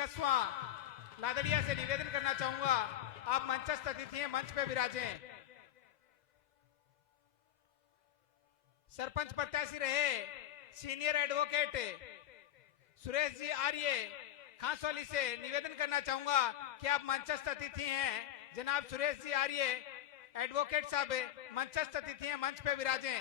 कसवा लादड़िया से निवेदन करना चाहूंगा, आप मंचस्थ अतिथि हैं, मंच पे विराजें। सरपंच प्रत्याशी रहे सीनियर एडवोकेट सुरेश जी आर्य खांसवाली से निवेदन करना चाहूंगा कि आप मंचस्थ अतिथि हैं। जनाब सुरेश जी आर्य एडवोकेट साहब मंचस्थ अतिथि हैं, मंच पे विराजें।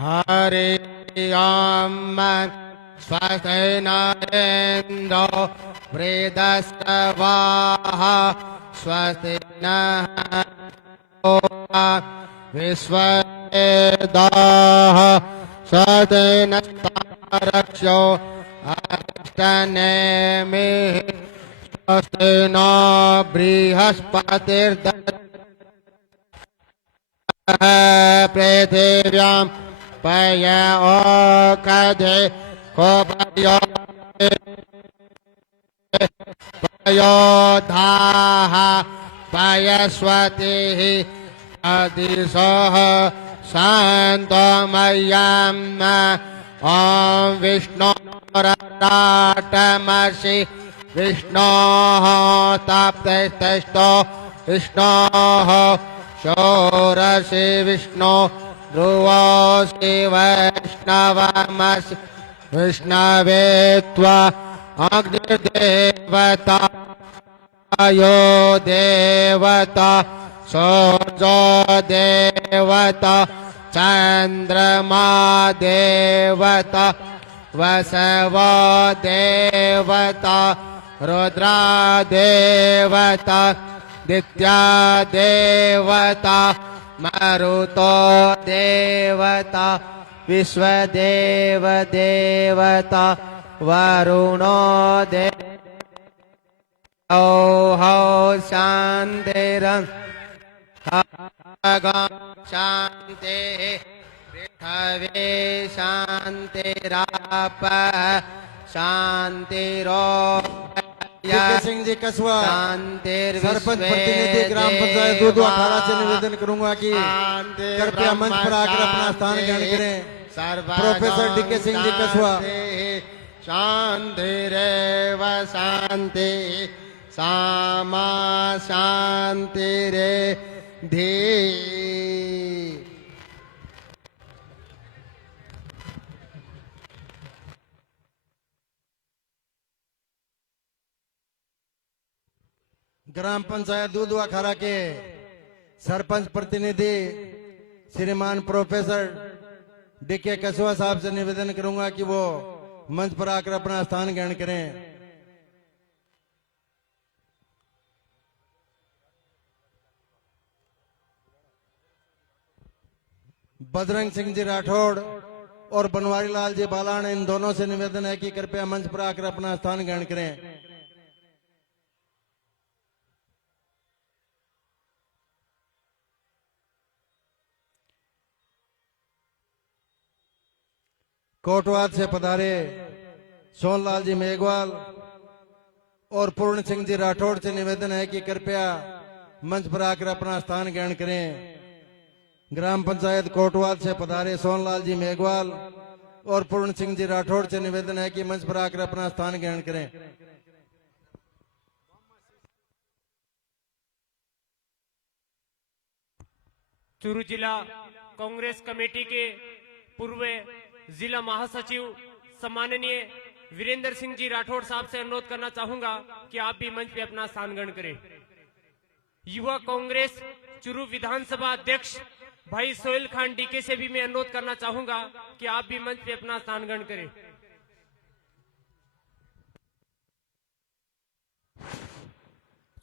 हरि ओम स्वस्ति न इन्द्रो वृद्धस्तवाः स्वस्ति नः विश्ववेदाः स्वस्ति नस्तारक्षो अरिष्टनेमिः स्वस्ति नो बृहस्पतिर्दधातु पृथिव्यां पय ओकधे पयोधाः पयस्वतिः अदिशोः शान्तमय्यां ॐ विष्णोराटमसि विष्णोः तप्तस्तष्टो विष्णोः षोडशि विष्णो ध्रुवोऽसि वैष्णवमसि विष्णवे त्वा अग्निर्देवता यो देवता सूर्यो देवता चन्द्रमा देवता वसवो देवता रुद्रा देवता दित्या देवता मरुतो देवता विश्वदेव देवता वरुणो देवता हौ शान्तिरं शान्तिः पृथ्वी शान्तिरापः शान्तिरोपः सिंह जी कसवा सरपंच प्रतिनिधि ग्राम पंचायत दूधवा अखाड़ा से निवेदन करूंगा कि कृपया मंच पर आकर अपना स्थान ग्रहण करें। प्रोफेसर डीके सिंह जी कसवा। शांतिरेव शांति सामा शांतिरे धी। ग्राम पंचायत दूधवा अखाड़ा के सरपंच प्रतिनिधि श्रीमान प्रोफेसर डीके कसवा साहब से निवेदन करूंगा कि वो मंच पर आकर अपना स्थान ग्रहण करें। बजरंग सिंह जी राठौड़ और बनवारी लाल जी बालान, इन दोनों से निवेदन है कि कृपया मंच पर आकर अपना स्थान ग्रहण करें। कोटवाद से पधारे सोनलाल जी मेघवाल और पूर्ण सिंह जी राठौड़ से निवेदन है कि कृपया मंच पर आकर अपना स्थान ग्रहण करें। ग्राम पंचायत कोटवाल से पधारे सोनलाल जी मेघवाल और पूर्ण सिंह जी राठौड़ से निवेदन है कि मंच पर आकर अपना स्थान ग्रहण करें। चूरू जिला कांग्रेस कमेटी के पूर्व जिला महासचिव सम्माननीय वीरेंद्र सिंह जी राठौड़ साहब से अनुरोध करना चाहूंगा कि आप भी मंच पे अपना स्थान ग्रहण करें। युवा कांग्रेस चूरू विधानसभा अध्यक्ष भाई सोहेल खान डीके से भी मैं अनुरोध करना चाहूंगा कि आप भी मंच पे अपना स्थान ग्रहण करें।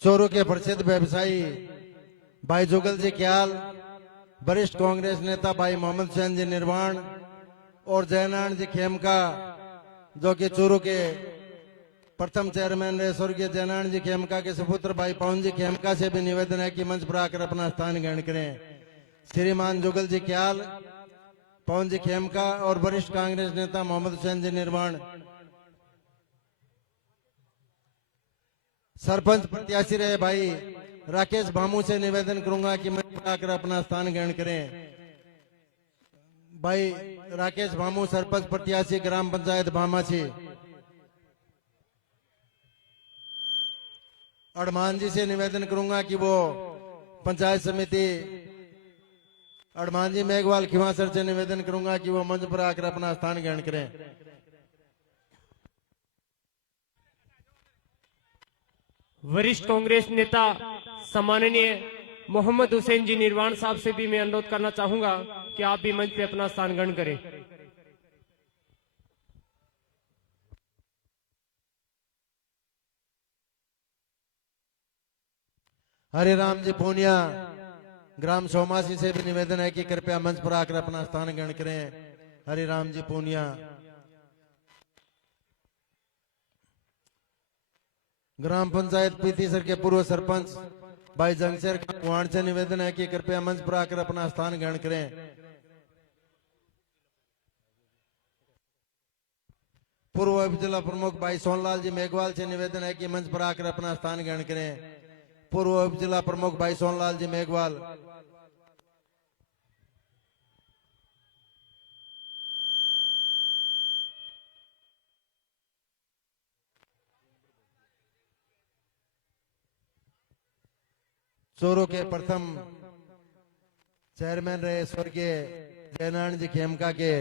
चूरू के प्रसिद्ध व्यवसायी भाई जुगल जी क्याल, वरिष्ठ कांग्रेस नेता भाई मोहम्मद हुसैन जी निर्वाण और जयनारायण जी खेमका, जो कि चूरू के प्रथम चेयरमैन रहे स्वर्गीय जयनारायण जी खेमका के सुपुत्र भाई पवन जी खेमका से भी निवेदन है कि मंच पर आकर अपना स्थान ग्रहण करें। श्रीमान जुगल जी क्याल, पवन जी खेमका और वरिष्ठ कांग्रेस नेता मोहम्मद हुसैन जी निर्वाण। सरपंच प्रत्याशी रहे भाई राकेश भामू से निवेदन करूंगा कि मंच पर आकर अपना स्थान ग्रहण करें। भाई राकेश भामू, सरपंच प्रत्याशी ग्राम पंचायत भामाची। अड़मान जी से निवेदन करूंगा कि वो पंचायत समिति अड़मान जी मेघवाल खिवासर से निवेदन करूंगा कि वो मंच पर आकर अपना स्थान ग्रहण करें। वरिष्ठ कांग्रेस नेता सम्माननीय मोहम्मद हुसैन जी निर्वाण साहब से भी मैं अनुरोध करना चाहूंगा कि आप भी मंच पे अपना स्थान ग्रहण करें। हरिराम जी पूनिया ग्राम सोमासी से भी निवेदन है कि कृपया मंच पर आकर अपना स्थान ग्रहण करें। हरिराम जी पूनिया। ग्राम पंचायत पीतीसर के पूर्व सरपंच भाई जंगशेर खान कुहाड़ से निवेदन है कि कृपया मंच पर आकर अपना स्थान ग्रहण करें। पूर्व उप जिला प्रमुख भाई सोनलाल जी मेघवाल से निवेदन है कि मंच पर आकर अपना स्थान ग्रहण करें। पूर्व उप जिला प्रमुख भाई सोनलाल जी मेघवाल। चूरू के प्रथम चेयरमैन रहे स्वर्गीय जयनारायण जी खेमका के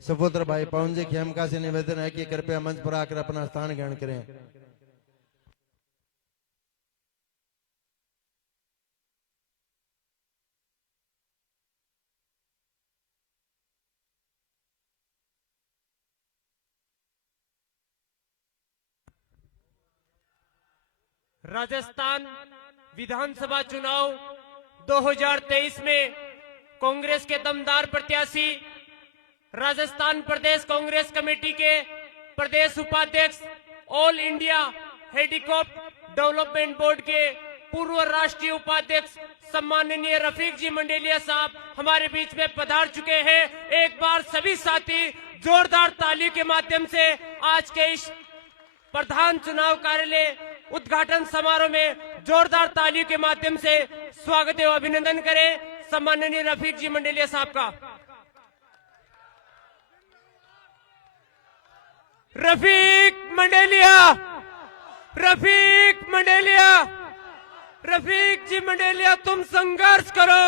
सुपुत्र भाई पवन जी खेमका से निवेदन है कि कृपया मंच पर आकर अपना स्थान ग्रहण करें। राजस्थान विधानसभा चुनाव 2023 में कांग्रेस के दमदार प्रत्याशी राजस्थान प्रदेश कांग्रेस कमेटी के प्रदेश उपाध्यक्ष, all India helicopter development board के पूर्व राष्ट्रीय उपाध्यक्ष सम्माननीय रफीक जी मंडेलिया साहब हमारे बीच में पधार चुके हैं। एक बार सभी साथी जोरदार ताली के माध्यम से आज के इस प्रधान चुनाव कार्यालय उद्घाटन समारोह में जोरदार तालियों के माध्यम से स्वागत एवं अभिनंदन करें सम्माननीय रफीक जी मंडेलिया साहब का। रफीक मंडेलिया, रफीक मंडेलिया, रफीक जी मंडेलिया तुम संघर्ष करो,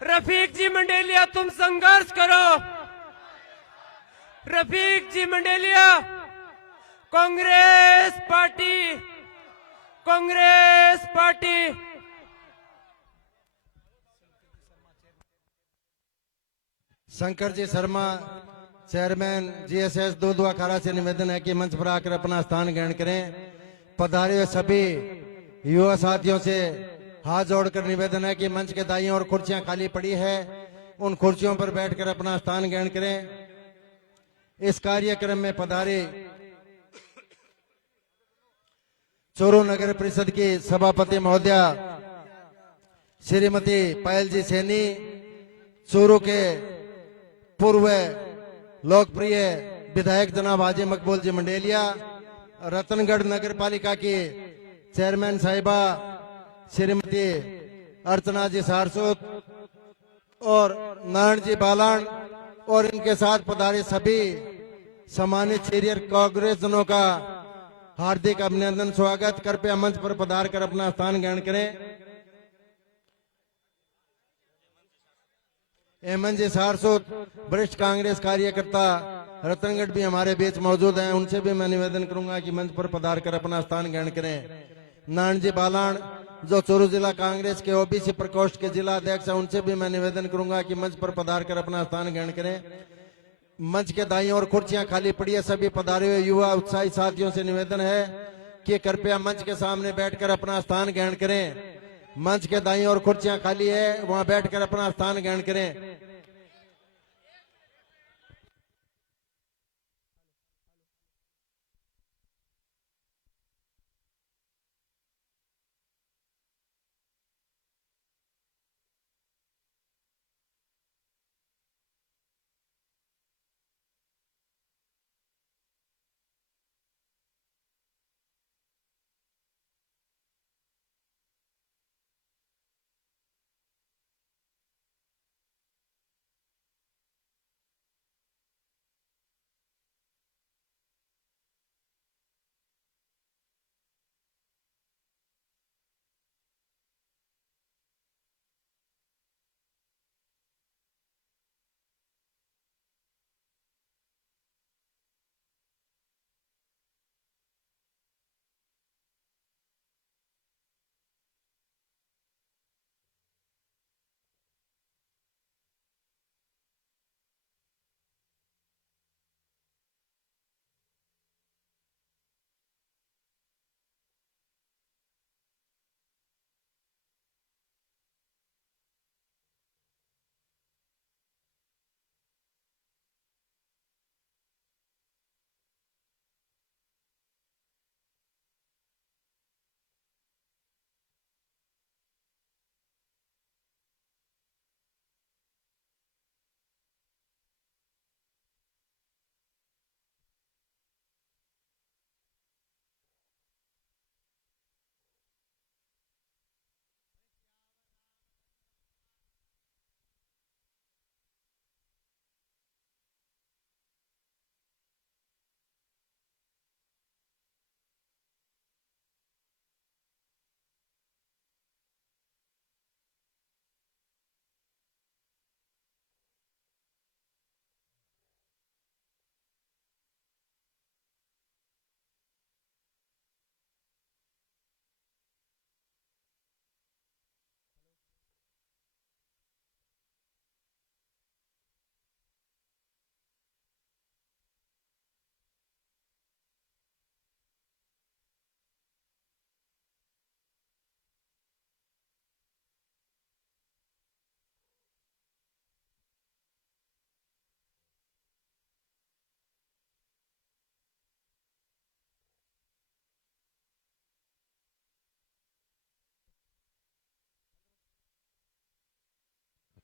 रफीक जी मंडेलिया तुम संघर्ष करो, Rafiq ji Mandelia. Congress party, Congress party. Shankar ji Sharma chairman GSS Dudhwa Khara से निवेदन है कि मंच पर आकर अपना स्थान ग्रहण करें। पधारे हुए सभी युवा साथियों से हाथ जोड़कर निवेदन है कि मंच के दाईं ओर कुर्सियां खाली पड़ी है, उन कुर्सियों पर बैठकर अपना स्थान ग्रहण करें। इस कार्यक्रम में पधारे चूरू नगर परिषद की सभापति महोदया श्रीमती पायल जी सैनी, चूरू के पूर्व लोकप्रिय विधायक जनाब हाजी मकबूल जी मंडेलिया, रतनगढ़ नगर पालिका की चेयरमैन साहिबा श्रीमती अर्चना जी सारसूत और नारायण जी बालान और इनके साथ पधारे सभी सम्मानित सीनियर कांग्रेस जनों का हार्दिक अभिनंदन स्वागत। कृपया मंच पर पधार कर अपना स्थान ग्रहण करें। हेमंत जी सारसूत वरिष्ठ कांग्रेस कार्यकर्ता रतनगढ़ भी हमारे बीच मौजूद हैं, उनसे भी मैं निवेदन करूंगा कि मंच पर पधार कर अपना स्थान ग्रहण करें। नारायण जी बालान जो चूरू जिला कांग्रेस के ओबीसी प्रकोष्ठ के जिला अध्यक्ष हैं, उनसे भी मैं निवेदन करूंगा कि मंच पर पधार कर अपना स्थान ग्रहण करें। मंच के दाईं ओर कुर्सियां खाली पड़ी है, सभी पधारे हुए युवा उत्साही साथियों से निवेदन है कि कृपया मंच के सामने बैठकर अपना स्थान ग्रहण करें। मंच के दाईं ओर कुर्सियां खाली है, वहां बैठकर अपना स्थान ग्रहण करें।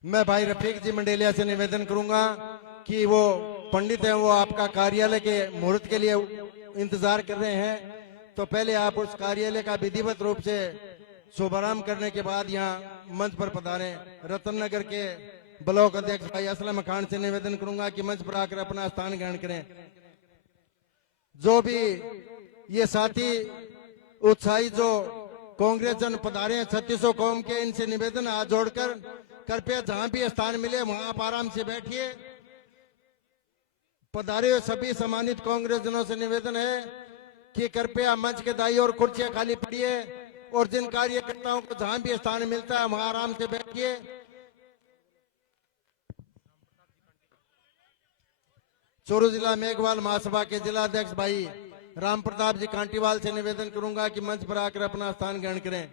मैं भाई रफीक जी मंडेलिया से निवेदन करूंगा कि वो पंडित हैं, वो आपका कार्यालय के मुहूर्त के लिए इंतजार कर रहे हैं, तो पहले आप उस कार्यालय का विधिवत रूप से शुभारंभ करने के बाद यहाँ मंच पर पधारें। रतन नगर के ब्लॉक अध्यक्ष भाई असलम खान से निवेदन करूंगा कि मंच पर आकर अपना स्थान ग्रहण करें। जो भी ये साथी उत्साही जो कांग्रेस जन पधारे हैं 3600 कौम के, इनसे निवेदन हाथ जोड़कर कृपया जहां भी स्थान मिले वहां आप आराम से बैठिए। पधारे हुए सभी सम्मानित कांग्रेस जनों से निवेदन है कि कृपया मंच के दाईं ओर कुर्सियां खाली पड़ी है और जिन कार्यकर्ताओं को जहां भी स्थान मिलता है वहां आराम से बैठिए। चूरू जिला मेघवाल महासभा के जिला अध्यक्ष भाई राम प्रताप जी कांटीवाल से निवेदन करूंगा कि मंच पर आकर अपना स्थान ग्रहण करें।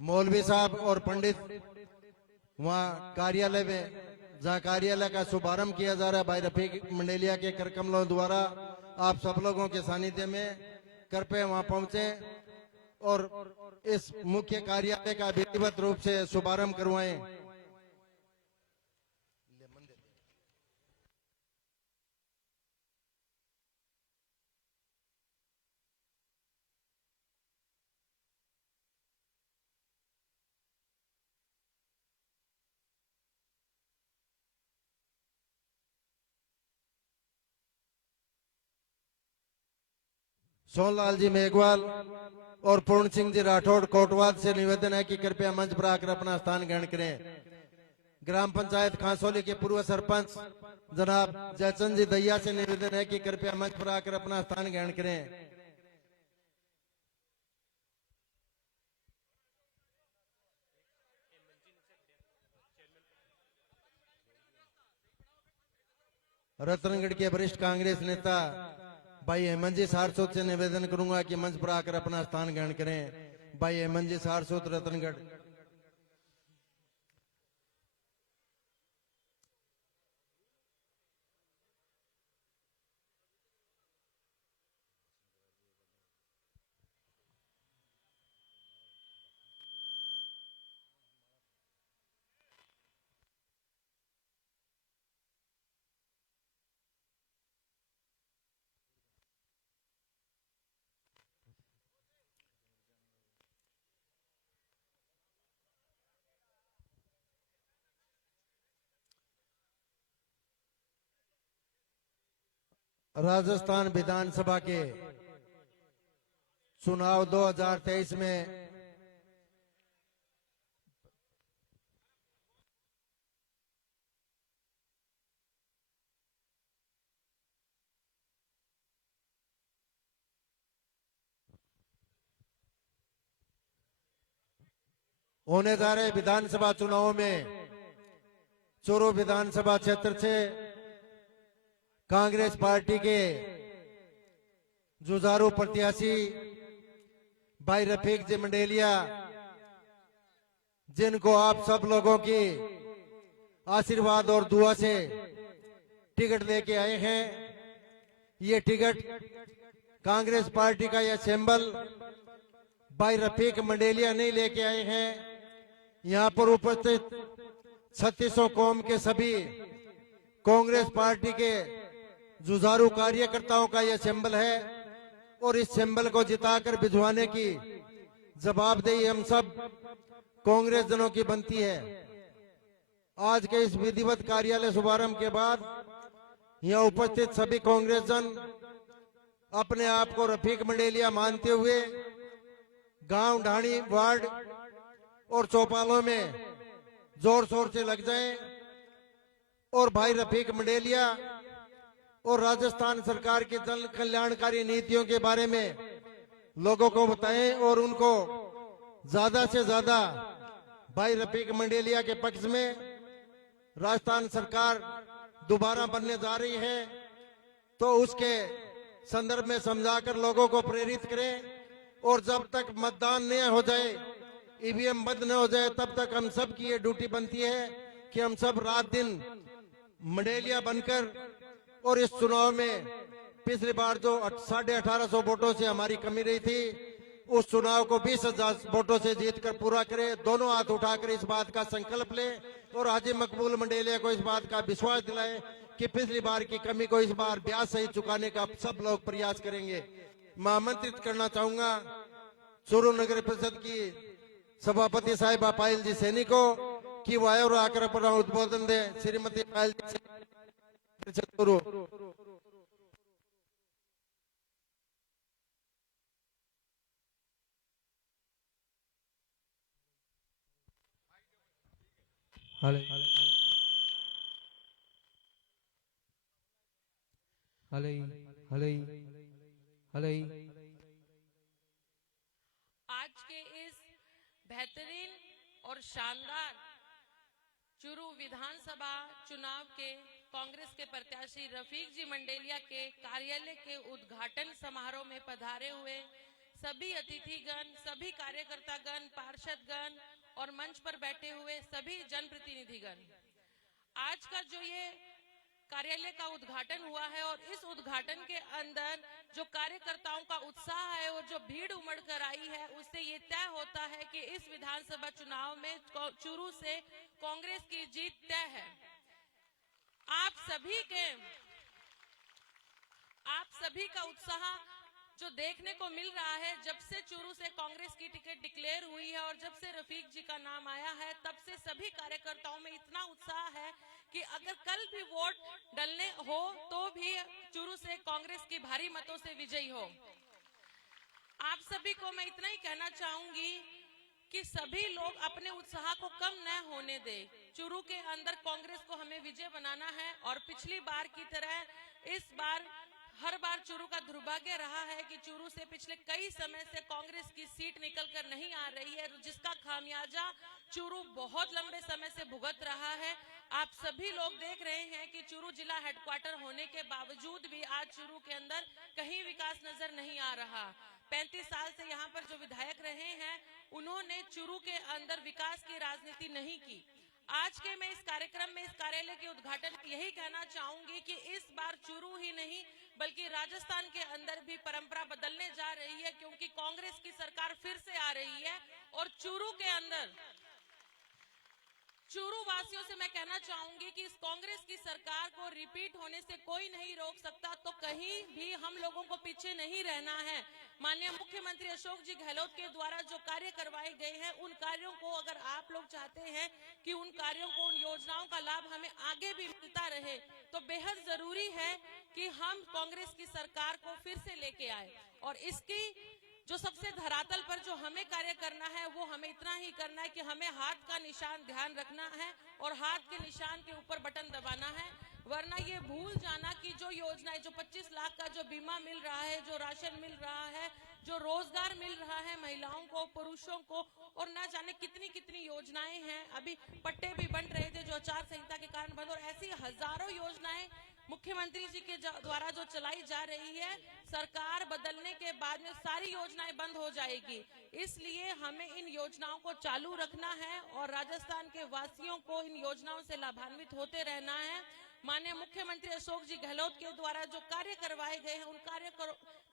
मौलवी साहब और पंडित वहाँ कार्यालय में, जहाँ कार्यालय का शुभारंभ किया जा रहा है भाई रफीक मंडेलिया के करकमलों द्वारा, आप सब लोगों के सानिध्य में कृपया वहां पहुंचे और इस मुख्य कार्यालय का विधिवत रूप से शुभारंभ करवाएं। सोनलाल जी मेघवाल और पूर्ण सिंह जी राठौड़ कोटवाद से निवेदन है कि कृपया मंच पर आकर अपना स्थान ग्रहण करें। ग्राम पंचायत खांसोली के पूर्व सरपंच जनाब जयचंद जी दैया से निवेदन है कि कृपया मंच पर आकर अपना स्थान ग्रहण करें। रतनगढ़ के वरिष्ठ कांग्रेस नेता भाई हेमंत जी सारसूत से निवेदन करूंगा कि मंच पर आकर अपना स्थान ग्रहण करें। भाई हेमंत जी सारसूत, रतनगढ़। राजस्थान विधानसभा के चुनाव 2023 में होने जा रहे विधानसभा चुनाव में चूरू विधानसभा क्षेत्र से कांग्रेस पार्टी के जुझारू प्रत्याशी भाई रफीक जी मंडेलिया, जिनको आप सब लोगों की आशीर्वाद और दुआ से टिकट लेके आए हैं। ये टिकट कांग्रेस पार्टी का यह सिंबल भाई रफीक मंडेलिया नहीं लेके आए हैं। यहाँ पर उपस्थित 3600 कौम के सभी कांग्रेस पार्टी के जुझारू कार्यकर्ताओं का यह सिंबल है और इस सिंबल को जिताकर भिजवाने की जवाबदेही हम सब कांग्रेस जनों की बनती है। आज के इस विधिवत कार्यालय शुभारंभ के बाद यहाँ उपस्थित सभी कांग्रेस जन अपने आप को रफीक मंडेलिया मानते हुए गांव, ढाणी, वार्ड और चौपालों में जोर शोर से लग जाएं और भाई रफीक मंडेलिया और राजस्थान सरकार के जन कल्याणकारी नीतियों के बारे में लोगों को बताएं और उनको ज्यादा से ज्यादा भाई रफीक मंडेलिया के पक्ष में राजस्थान सरकार दोबारा बनने जा रही है तो उसके संदर्भ में समझाकर लोगों को प्रेरित करें। और जब तक मतदान नहीं हो जाए, ईवीएम बंद न हो जाए, तब तक हम सब की ये ड्यूटी बनती है कि हम सब रात दिन मंडेलिया बनकर और इस चुनाव में पिछली बार जो 1850 वोटों से हमारी कमी रही थी, उस चुनाव को 20,000 वोटों से जीतकर पूरा करें। दोनों हाथ उठाकर इस बात का संकल्प लें और हाजी मकबूल मंडेलिया को इस बात का विश्वास दिलाएं कि पिछली बार की कमी को इस बार ब्याज सहित चुकाने का सब लोग प्रयास करेंगे। मैं आमंत्रित करना चाहूंगा चूरू नगर परिषद की सभापति साहिबा पायल जी सैनी को कि वो आए और आकर अपना उद्बोधन दे। श्रीमती पायल जी चूरू। हले हले हले हले आज के इस बेहतरीन और शानदार चूरू विधानसभा चुनाव के कांग्रेस के प्रत्याशी रफीक जी मंडेलिया के कार्यालय के उद्घाटन समारोह में पधारे हुए सभी अतिथिगण, सभी कार्यकर्तागण, पार्षदगण और मंच पर बैठे हुए सभी जनप्रतिनिधिगण, आज का जो ये कार्यालय का उद्घाटन हुआ है और इस उद्घाटन के अंदर जो कार्यकर्ताओं का उत्साह है और जो भीड़ उमड़ कर आई है, उससे ये तय होता है कि इस विधानसभा चुनाव में चूरू से कांग्रेस की जीत तय है। आप सभी का उत्साह जो देखने को मिल रहा है, जब से चूरू से कांग्रेस की टिकट डिक्लेयर हुई है और जब से रफीक जी का नाम आया है, तब से सभी कार्यकर्ताओं में इतना उत्साह है कि अगर कल भी वोट डलने हो तो भी चूरू से कांग्रेस की भारी मतों से विजयी हो। आप सभी को मैं इतना ही कहना चाहूंगी कि सभी लोग अपने उत्साह को कम न होने दे। चूरू के अंदर कांग्रेस को हमें विजय बनाना है और पिछली बार की तरह इस बार हर बार चूरू का दुर्भाग्य रहा है कि चूरू से पिछले कई समय से कांग्रेस की सीट निकलकर नहीं आ रही है, जिसका खामियाजा चूरू बहुत लंबे समय से भुगत रहा है। आप सभी लोग देख रहे हैं कि चूरू जिला हेडक्वार्टर होने के बावजूद भी आज चूरू के अंदर कहीं विकास नजर नहीं आ रहा। 35 साल से यहाँ पर जो विधायक रहे हैं, उन्होंने चूरू के अंदर विकास की राजनीति नहीं की। आज के मैं इस कार्यक्रम में इस कार्यालय के उद्घाटन में यही कहना चाहूंगी कि इस बार चूरू ही नहीं बल्कि राजस्थान के अंदर भी परंपरा बदलने जा रही है, क्योंकि कांग्रेस की सरकार फिर से आ रही है और चूरू के अंदर चूरू वासियों से मैं कहना चाहूंगी कि इस कांग्रेस की सरकार को रिपीट होने से कोई नहीं रोक सकता, तो कहीं भी हम लोगों को पीछे नहीं रहना है। माननीय मुख्यमंत्री अशोक जी गहलोत के द्वारा जो कार्य करवाए गए हैं, उन कार्यों को अगर आप लोग चाहते हैं कि उन कार्यों को, उन योजनाओं का लाभ हमें आगे भी मिलता रहे, तो बेहद जरूरी है कि हम कांग्रेस की सरकार को फिर से लेके आए। और इसकी जो सबसे धरातल पर जो हमें कार्य करना है, वो हमें इतना ही करना है कि हमें हाथ का निशान ध्यान रखना है और हाथ के निशान के ऊपर बटन दबाना है। वरना ये भूल जाना कि जो योजनाएं, जो 25 लाख का जो बीमा मिल रहा है, जो राशन मिल रहा है, जो रोजगार मिल रहा है महिलाओं को, पुरुषों को, और ना जाने कितनी कितनी योजनाएं हैं। अभी पट्टे भी बन रहे थे जो आचार संहिता के कारण बंद, और ऐसी हजारों योजनाएं मुख्यमंत्री जी के द्वारा जो चलाई जा रही है, सरकार बदलने के बाद में सारी योजनाएं बंद हो जाएगी। इसलिए हमें इन योजनाओं को चालू रखना है और राजस्थान के वासियों को इन योजनाओं से लाभान्वित होते रहना है। माननीय मुख्यमंत्री अशोक जी गहलोत के द्वारा जो कार्य करवाए गए हैं, उन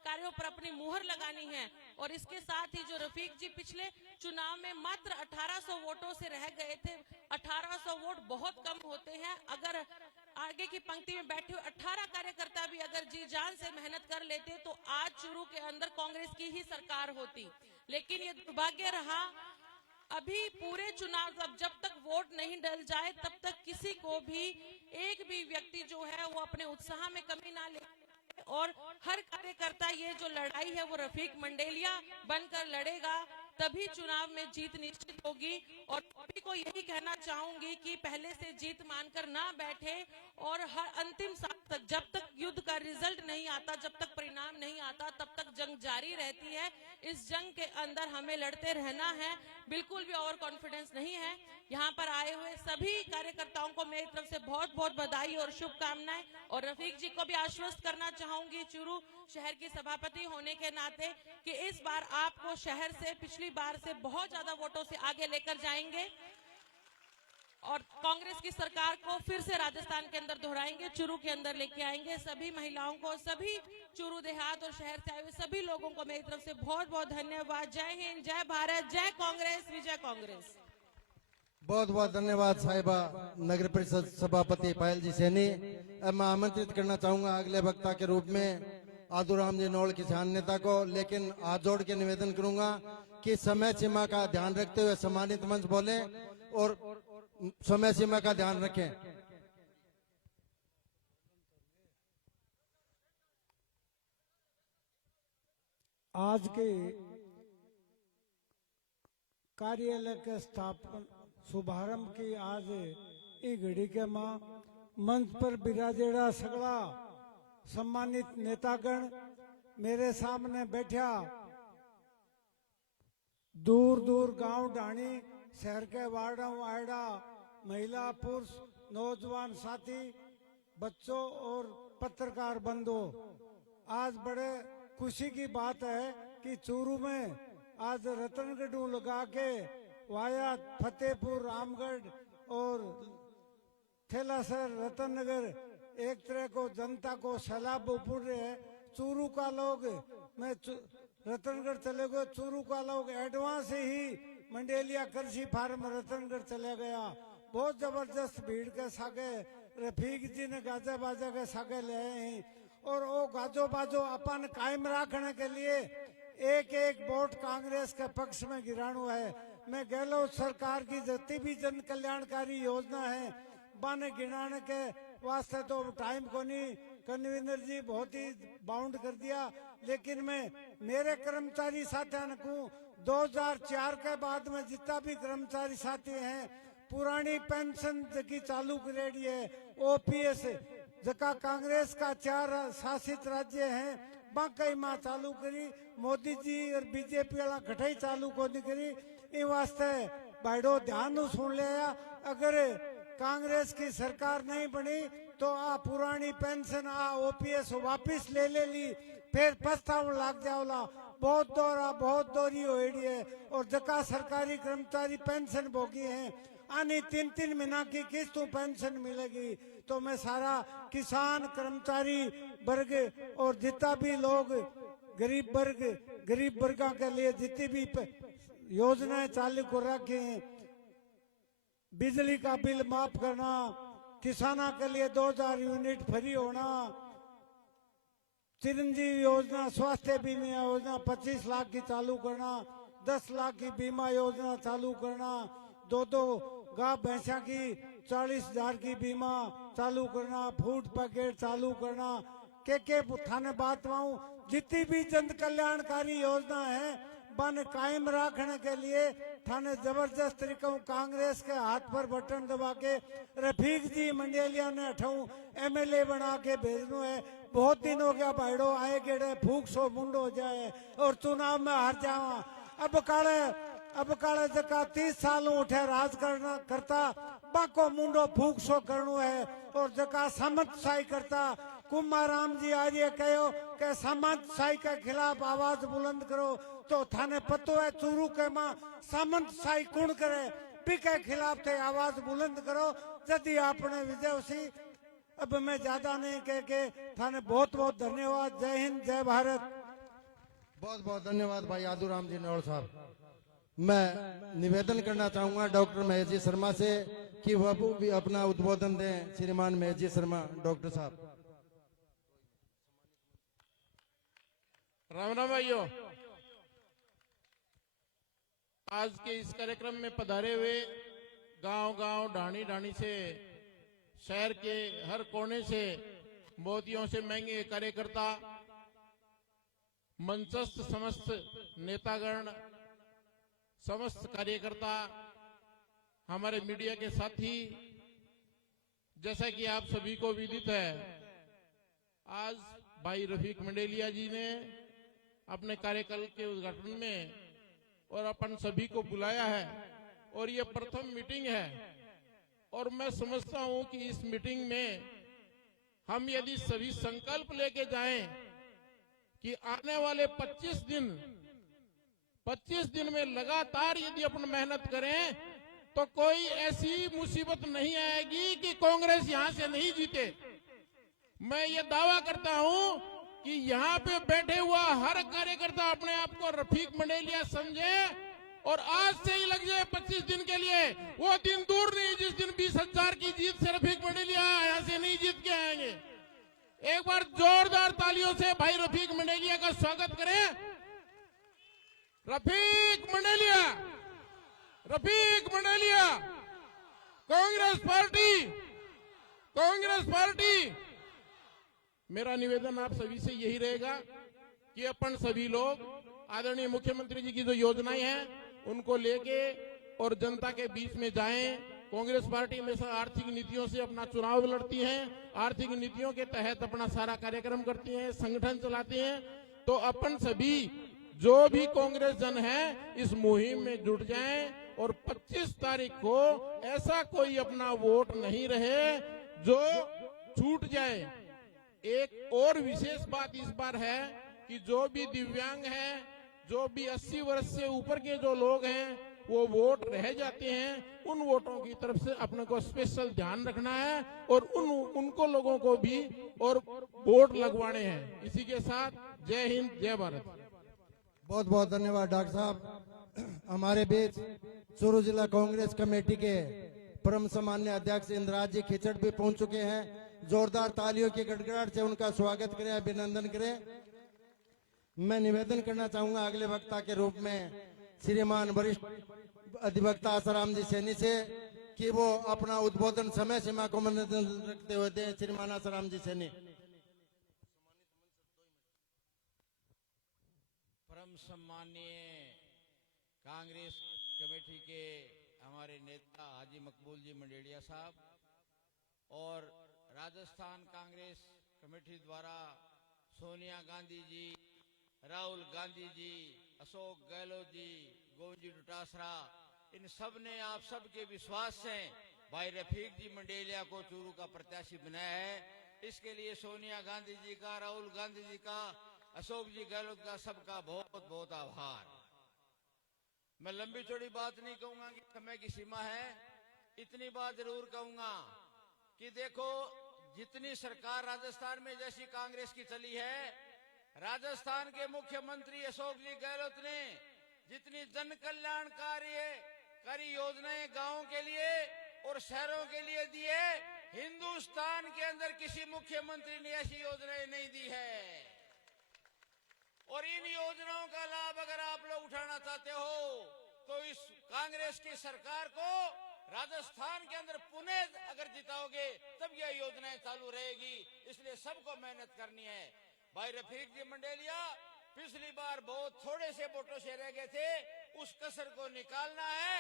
कार्यों पर अपनी मुहर लगानी है। और इसके साथ ही जो रफीक जी पिछले चुनाव में मात्र 1800 वोटों से रह गए थे, 1800 वोट बहुत कम होते हैं। अगर आगे की पंक्ति में बैठे हुए 18 कार्यकर्ता भी अगर जी जान से मेहनत कर लेते तो आज चूरू के अंदर कांग्रेस की ही सरकार होती। लेकिन ये दुर्भाग्य रहा, अभी पूरे चुनाव जब तक वोट नहीं डल जाए तब तक किसी को भी, एक भी व्यक्ति जो है वो अपने उत्साह में कमी ना ले, और हर कार्यकर्ता ये जो लड़ाई है वो रफीक मंडेलिया बनकर लड़ेगा, तभी चुनाव में जीत निश्चित होगी। और सभी को यही कहना चाहूंगी कि पहले से जीत मानकर ना बैठे और हर अंतिम साल तक, जब तक युद्ध का रिजल्ट नहीं आता, जब तक परिणाम नहीं आता, तब तक जंग जारी रहती है। इस जंग के अंदर हमें लड़ते रहना है, बिल्कुल भी ओवर कॉन्फिडेंस नहीं है। यहाँ पर आए हुए सभी कार्यकर्ताओं को मेरी तरफ से बहुत बहुत बधाई और शुभकामनाएं। और रफीक जी को भी आश्वस्त करना चाहूंगी चूरू शहर की सभापति होने के नाते कि इस बार आपको शहर से पिछली बार से बहुत ज्यादा वोटों से आगे लेकर जाएंगे और कांग्रेस की सरकार को फिर से राजस्थान के अंदर दोहराएंगे, चूरू के अंदर लेके आएंगे। सभी महिलाओं को, सभी चूरू देहात और शहर से आए हुए सभी लोगों को मेरी तरफ से बहुत बहुत धन्यवाद। जय हिंद, जय भारत, जय कांग्रेस, विजय कांग्रेस। बहुत बहुत धन्यवाद साहिबा नगर परिषद सभापति पायल जी सैनी। अब मैं आमंत्रित करना चाहूंगा अगले वक्ता के रूप में आदुराम जी नौल किसान नेता को, लेकिन हाथ जोड़ के निवेदन करूंगा कि समय सीमा का ध्यान रखते हुए सम्मानित मंच बोले और समय सीमा का ध्यान रखें। आज के कार्यालय के स्थापन शुभारंभ की आज ई घड़ी के मां मंच पर विराजेड़ा सगला सम्मानित नेतागण, मेरे सामने बैठा दूर दूर गांव ढाणी शहर के वार्डों आयडा महिला पुरुष नौजवान साथी बच्चों और पत्रकार बंधु, आज बड़े खुशी की बात है कि चूरू में आज रतनगढ़ लगा के वाया फतेहपुर रामगढ़ और थेलासर रतननगर एक तरह को जनता को सैलाब उपड़ रहे हैं। चूरू का लोग, मैं रतनगढ़ चले गए, चूरू का लोग एडवांस ही मंडेलिया कृषि फार्म रतनगढ़ चले गया। बहुत जबरदस्त भीड़ के सागे रफीक जी ने गाजा बाजा के सागे ले आए हैं। और वो गाजो बाजो अपन कायम रखने के लिए एक एक वोट कांग्रेस के पक्ष में गिराणु है। मैं गहलोत सरकार की जितनी भी जन कल्याणकारी योजना है बन गिनाने के वास्ते तो टाइम को नहीं, कन्वीनर जी बहुत ही बाउंड कर दिया। लेकिन मैं मेरे कर्मचारी साथियों को 2004 के बाद में जितना भी कर्मचारी साथी हैं पुरानी पेंशन जकी चालू करेड़ी है, ओपीएस जका कांग्रेस का 4 शासित राज्य हैं बाकई मां चालू करी, मोदी जी और बीजेपी वाला घटाई चालू को नहीं करी। इन वास्ते भाईडो ध्यान सुन लिया, अगर कांग्रेस की सरकार नहीं बनी तो आ पुरानी पेंशन आ ओपीएस वापिस ले ली, फिर पछताव लग जाओला। बहुत दोरी होड़ी है। और जका सरकारी कर्मचारी पेंशन भोगी हैं आनी 3-3 महीना की किस्तों पेंशन मिलेगी। तो मैं सारा किसान कर्मचारी वर्ग और जितना भी लोग गरीब वर्ग के लिए जितनी भी योजनाएं चालू कर रखी हैं, बिजली का बिल माफ करना, किसानों के लिए 2000 यूनिट फ्री होना, चिरंजीवी योजना, स्वास्थ्य बीमा योजना 25 लाख की चालू करना, 10 लाख की बीमा योजना चालू करना, 2 गाय भैंसा की 40,000 की बीमा चालू करना, फूड पैकेट चालू करना, के थाने बात पाऊं जितनी भी जन कल्याणकारी योजना है बन कायम रखने के लिए थाने जबरदस्त तरीके कांग्रेस के हाथ पर बटन दबा के रफीक जी मंडेलिया ने हटाऊं एमएलए बना के भेजनो है। बहुत दिन हो गया भाईडो आए गेड़े फूक सो मुंड हो जाए और चुनाव में हार जावा। अब काले जका 30 साल उठे राज करता बाको मुंडो फूक सो करनो है। और जका सामंतशाही करता कुमाराम जी आर्य कहो के सामंतशाही के खिलाफ आवाज बुलंद करो, तो थाने पतो है चूरू के मां सामंतशाही कौन करे, पी के खिलाफ थे आवाज बुलंद करो यदि आपने विजय सी। अब मैं ज्यादा नहीं कह के थाने बहुत बहुत धन्यवाद। जय हिंद, जय भारत। बहुत बहुत धन्यवाद भाई आदूराम जी नौल साहब। मैं निवेदन करना चाहूंगा डॉक्टर महेश जी शर्मा से कि वह भी अपना उद्बोधन दें। श्रीमान महेश जी शर्मा डॉक्टर साहब। राम राम भाइयों, आज के इस कार्यक्रम में पधारे हुए गांव ढाणी से शहर के हर कोने से मोतियों से महंगे कार्यकर्ता, मंचस्थ समस्त नेतागण, समस्त कार्यकर्ता, हमारे मीडिया के साथी, जैसा कि आप सभी को विदित है आज भाई रफीक मंडेलिया जी ने अपने कार्यकाल के उद्घाटन में और अपन सभी को बुलाया है और ये प्रथम मीटिंग है। और मैं समझता हूं कि इस मीटिंग में हम यदि सभी संकल्प लेके जाएं कि आने वाले 25 दिन में लगातार यदि अपन मेहनत करें तो कोई ऐसी मुसीबत नहीं आएगी कि कांग्रेस यहां से नहीं जीते। मैं ये दावा करता हूं कि यहाँ पे बैठे हुआ हर कार्यकर्ता अपने आप को रफीक मंडेलिया समझे और आज से ही लग जाए 25 दिन के लिए। वो दिन दूर नहीं जिस दिन 20,000 की जीत से रफीक मंडेलिया यहाँ से नहीं जीत के आएंगे। एक बार जोरदार तालियों से भाई रफीक मंडेलिया का स्वागत करें। रफीक मंडेलिया, रफीक मंडेलिया, कांग्रेस पार्टी। मेरा निवेदन आप सभी से यही रहेगा कि अपन सभी लोग आदरणीय मुख्यमंत्री जी की जो योजनाएं हैं उनको लेके और जनता के बीच में जाएं। कांग्रेस पार्टी हमेशा आर्थिक नीतियों से अपना चुनाव लड़ती है, आर्थिक नीतियों के तहत अपना सारा कार्यक्रम करती है, संगठन चलाती है। तो अपन सभी जो भी कांग्रेस जन है इस मुहिम में जुट जाएं और 25 तारीख को ऐसा कोई अपना वोट नहीं रहे जो छूट जाए। एक और विशेष बात इस बार है कि जो भी दिव्यांग हैं, जो भी 80 वर्ष से ऊपर के जो लोग हैं वो वोट रह जाते हैं, उन वोटों की तरफ से अपने को स्पेशल ध्यान रखना है और उनको लोगों को भी और वोट लगवाने हैं। इसी के साथ जय हिंद, जय भारत। बहुत बहुत धन्यवाद डॉक्टर साहब। हमारे बीच चूरू जिला कांग्रेस कमेटी के परम सम्मान्य अध्यक्ष इंद्राज जी खिचड़ भी पहुंच चुके हैं। जोरदार तालियों की गड़गड़ाहट से उनका स्वागत करें, अभिनंदन करें। मैं निवेदन करना चाहूंगा अगले वक्ता के रूप में श्रीमान वरिष्ठ अधिवक्ता आसाराम जी सैनी से कि वो अपना उद्बोधन समय सीमा को मद्देनजर रखते हुए दें। श्रीमान आसाराम जी सैनी। परम सम्मानीय कांग्रेस कमेटी के हमारे नेता हाजी मकबूल जी मंडेलिया साहब और राजस्थान कांग्रेस कमेटी द्वारा सोनिया गांधी जी, राहुल गांधी जी, अशोक गहलोत जी, गोविंद जी डोटासरा, इन सब ने आप सब के विश्वास से भाई रफीक जी मंडेलिया को चूरू का प्रत्याशी बनाया है। इसके लिए सोनिया गांधी जी का, राहुल गांधी जी का, अशोक जी गहलोत का सबका बहुत बहुत आभार। मैं लंबी चौड़ी बात नहीं कहूंगा कि समय की सीमा है, इतनी बात जरूर कहूंगा कि देखो जितनी सरकार राजस्थान में जैसी कांग्रेस की चली है, राजस्थान के मुख्यमंत्री अशोक जी गहलोत ने जितनी जन कल्याणकारी योजनाएं गांवों के लिए और शहरों के लिए दी है, हिंदुस्तान के अंदर किसी मुख्यमंत्री ने ऐसी योजनाएं नहीं दी है। और इन योजनाओं का लाभ अगर आप लोग उठाना चाहते हो तो इस कांग्रेस की सरकार को राजस्थान के अंदर पुनः अगर जिताओगे तब यह योजनाएं चालू रहेगी। इसलिए सबको मेहनत करनी है। भाई रफीक जी मंडेलिया पिछली बार बहुत थोड़े से वोटों से रह गए थे, उस कसर को निकालना है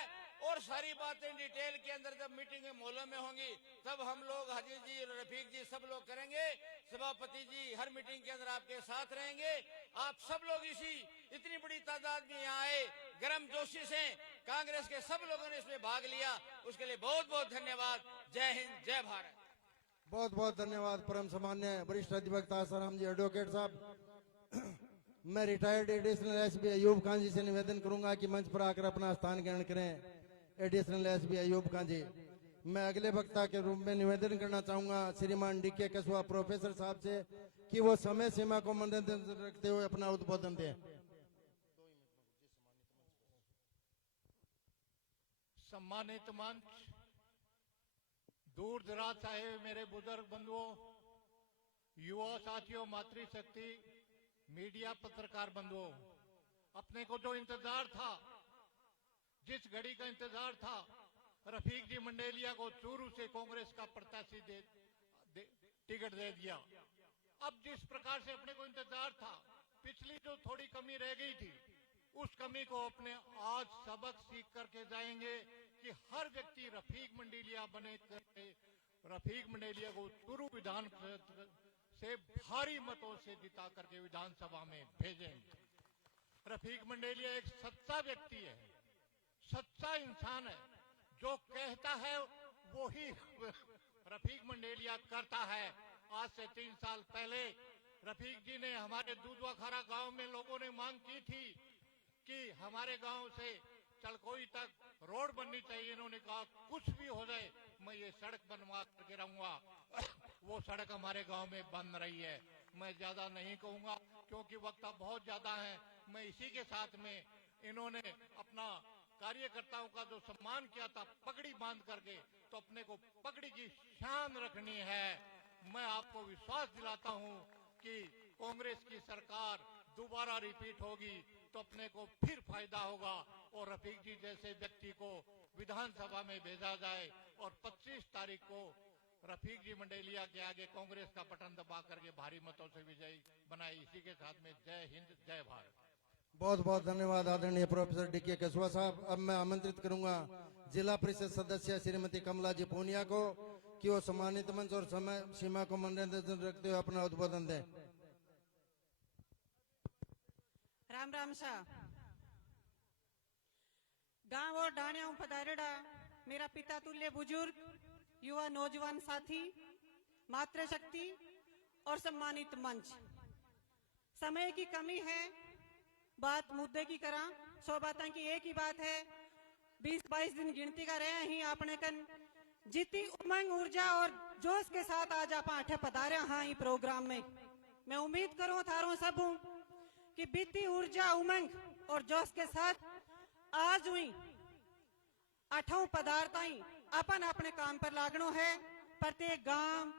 और सारी बातें डिटेल के अंदर जब मीटिंग मोहल्लों में होंगी तब हम लोग हाजी जी, रफीक जी सब लोग करेंगे। सभापति जी हर मीटिंग के अंदर आपके साथ रहेंगे। आप सब लोग इतनी बड़ी तादाद में यहाँ आए, गर्म जोशी से कांग्रेस के सब लोगों ने इसमें भाग लिया, उसके लिए बहुत बहुत धन्यवाद। जय हिंद, जय भारत। बहुत बहुत धन्यवाद परम सम्मान्य वरिष्ठ अधिवक्ता आसाराम जी एडवोकेट साहब। मैं retired additional SP Ayub Khan ji से निवेदन करूंगा कि मंच पर आकर अपना स्थान ग्रहण करें। एडिशनल एसपी अयूब खान जी। मैं अगले वक्ता के रूप में निवेदन करना चाहूंगा श्रीमान डीके कसवा प्रोफेसर साहब से कि वो समय सीमा को मद्देनजर रखते हुए अपना उद्बोधन दें। सम्मानित मंच, दूर दराज से आए मेरे बुजुर्ग बंधुओं, युवा साथियों, मातृशक्ति, मीडिया, पत्रकार बंधुओं, अपने को जो इंतजार था, जिस घड़ी का इंतजार था, रफीक जी मंडेलिया को चूरू से कांग्रेस का प्रत्याशी टिकट दे दिया। अब जिस प्रकार से अपने को इंतजार था, पिछली जो थोड़ी कमी रह गई थी, उस कमी को अपने आज सबक सीख करके जाएंगे कि हर व्यक्ति रफीक मंडेलिया बने करके रफीक मंडेलिया को चूरू विधान से भारी मतों से जिता करके विधानसभा में भेजेंगे। रफीक मंडेलिया एक सच्चा व्यक्ति है, सच्चा इंसान है। जो कहता है वो ही रफीक मंडेलिया करता है। आज से 3 साल पहले रफीक जी ने हमारे दूधवाखारा गांव में लोगों ने मांग की थी कि हमारे गांव से चलकोई तक रोड बननी चाहिए। इन्होंने कहा कुछ भी हो जाए मैं ये सड़क बनवा करके रहूंगा। वो सड़क हमारे गांव में बन रही है। मैं ज्यादा नहीं कहूंगा क्योंकि वक्त बहुत ज्यादा है। मैं इसी के साथ में इन्होंने अपना कार्यकर्ताओं का जो सम्मान किया था पगड़ी बांध करके, तो अपने को पगड़ी की शान रखनी है। मैं आपको विश्वास दिलाता हूं कि कांग्रेस की सरकार दोबारा रिपीट होगी तो अपने को फिर फायदा होगा और रफीक जी जैसे व्यक्ति को विधानसभा में भेजा जाए और 25 तारीख को रफीक जी मंडेलिया के आगे कांग्रेस का बटन दबा करके भारी मतों से विजयी बनाए। इसी के साथ में जय हिंद, जय भारत। बहुत बहुत धन्यवाद आदरणीय प्रोफेसर डीके कसवा साहब। अब मैं आमंत्रित करूंगा जिला परिषद सदस्य श्रीमती कमला जी पूनिया को कि वो सम्मानित मंच और समय सीमा को मद्देनजर रखते हुए अपना उद्बोधन दें। राम राम शाह। गांव और डाणिया पधारेड़ा मेरा पिता तुल्य बुजुर्ग, युवा नौजवान साथी, मातृशक्ति और सम्मानित मंच। समय की कमी है, बात मुद्दे की करा। 100 बातों की एक ही बात है, 20-22 दिन गिनती कर रहे हैं ही आपने कन जितनी उमंग ऊर्जा और जोश के साथ आज आप आठे पधारे हाँ ई प्रोग्राम में। मैं उम्मीद करूं थारों सब हूं कि बीती ऊर्जा उमंग और जोश के साथ आज हुई आठों पदार्थाई अपन अपने काम पर लागनो है। प्रत्येक गांव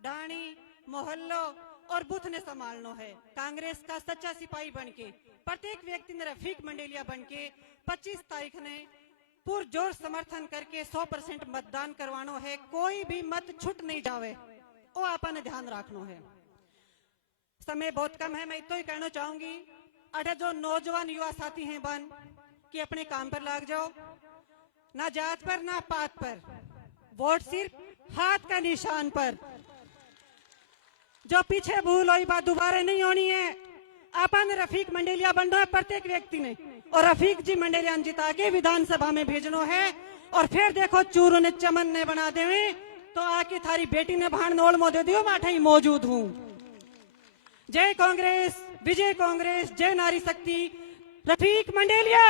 डाणी मोहल्लो और बूथ ने संभालनो है। कांग्रेस का सच्चा सिपाही बनके प्रत्येक व्यक्ति ने रफीक मंडेलिया बनके 25 तारीख ने पुरजोर समर्थन करके 100% मतदान करवानो है। कोई भी मत छूट नहीं जावे, वो अपन ध्यान रखनो है। समय बहुत कम है, मैं इतना ही कहना चाहूंगी अठे जो नौजवान युवा साथी हैं बन कि अपने काम पर लाग जाओ, ना जात पर ना पात पर, वोट सिर्फ हाथ का निशान पर। जो पीछे भूल हुई बात दोबारा नहीं होनी है। अपन रफीक मंडेलिया बनना है प्रत्येक व्यक्ति ने, और रफीक जी मंडेलिया जिता के विधानसभा में भेजनो है। और फिर देखो चूरू ने चमन ने बना देवे तो आके थारी बेटी ने भाण नोड़ मो दे दियो, मैं ही मौजूद हूँ। जय कांग्रेस, विजय कांग्रेस, जय नारी शक्ति। रफीक मंडेलिया,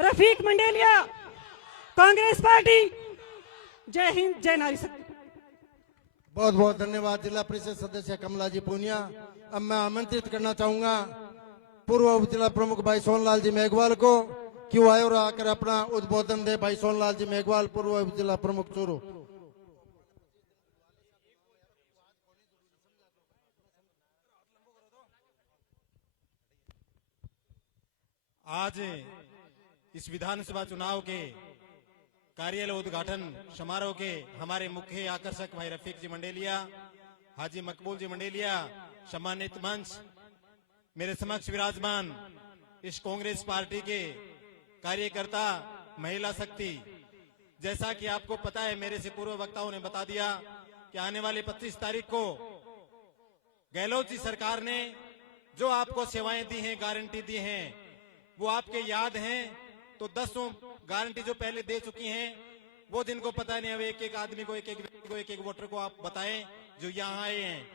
रफीक मंडेलिया, कांग्रेस पार्टी। जय हिंद, जय नारी शक्ति। बहुत बहुत धन्यवाद जिला परिषद सदस्य कमला जी पूनिया। अब मैं आमंत्रित करना चाहूंगा पूर्व उप जिला प्रमुख भाई सोनलाल जी मेघवाल को कि वो आए और आकर अपना उद्बोधन दे। भाई सोनलाल जी मेघवाल, पूर्व उप जिला प्रमुख चूरू। आज इस विधानसभा चुनाव के कार्यालय उद्घाटन समारोह के हमारे मुख्य आकर्षक भाई रफीक जी मंडेलिया, हाजी मकबूल जी मंडेलिया, सम्मानित मंच, मेरे समक्ष विराजमान इस कांग्रेस पार्टी के कार्यकर्ता, महिला शक्ति। जैसा कि आपको पता है, मेरे से पूर्व वक्ताओं ने बता दिया कि आने वाले 25 तारीख को गहलोत जी सरकार ने जो आपको सेवाएं दी हैं, गारंटी दी हैं, वो आपके याद हैं। तो 10 गारंटी जो पहले दे चुकी हैं वो जिनको पता नहीं, अब एक एक आदमी को, एक एक व्यक्ति को, एक एक वोटर को आप बताएं जो यहाँ आए हैं।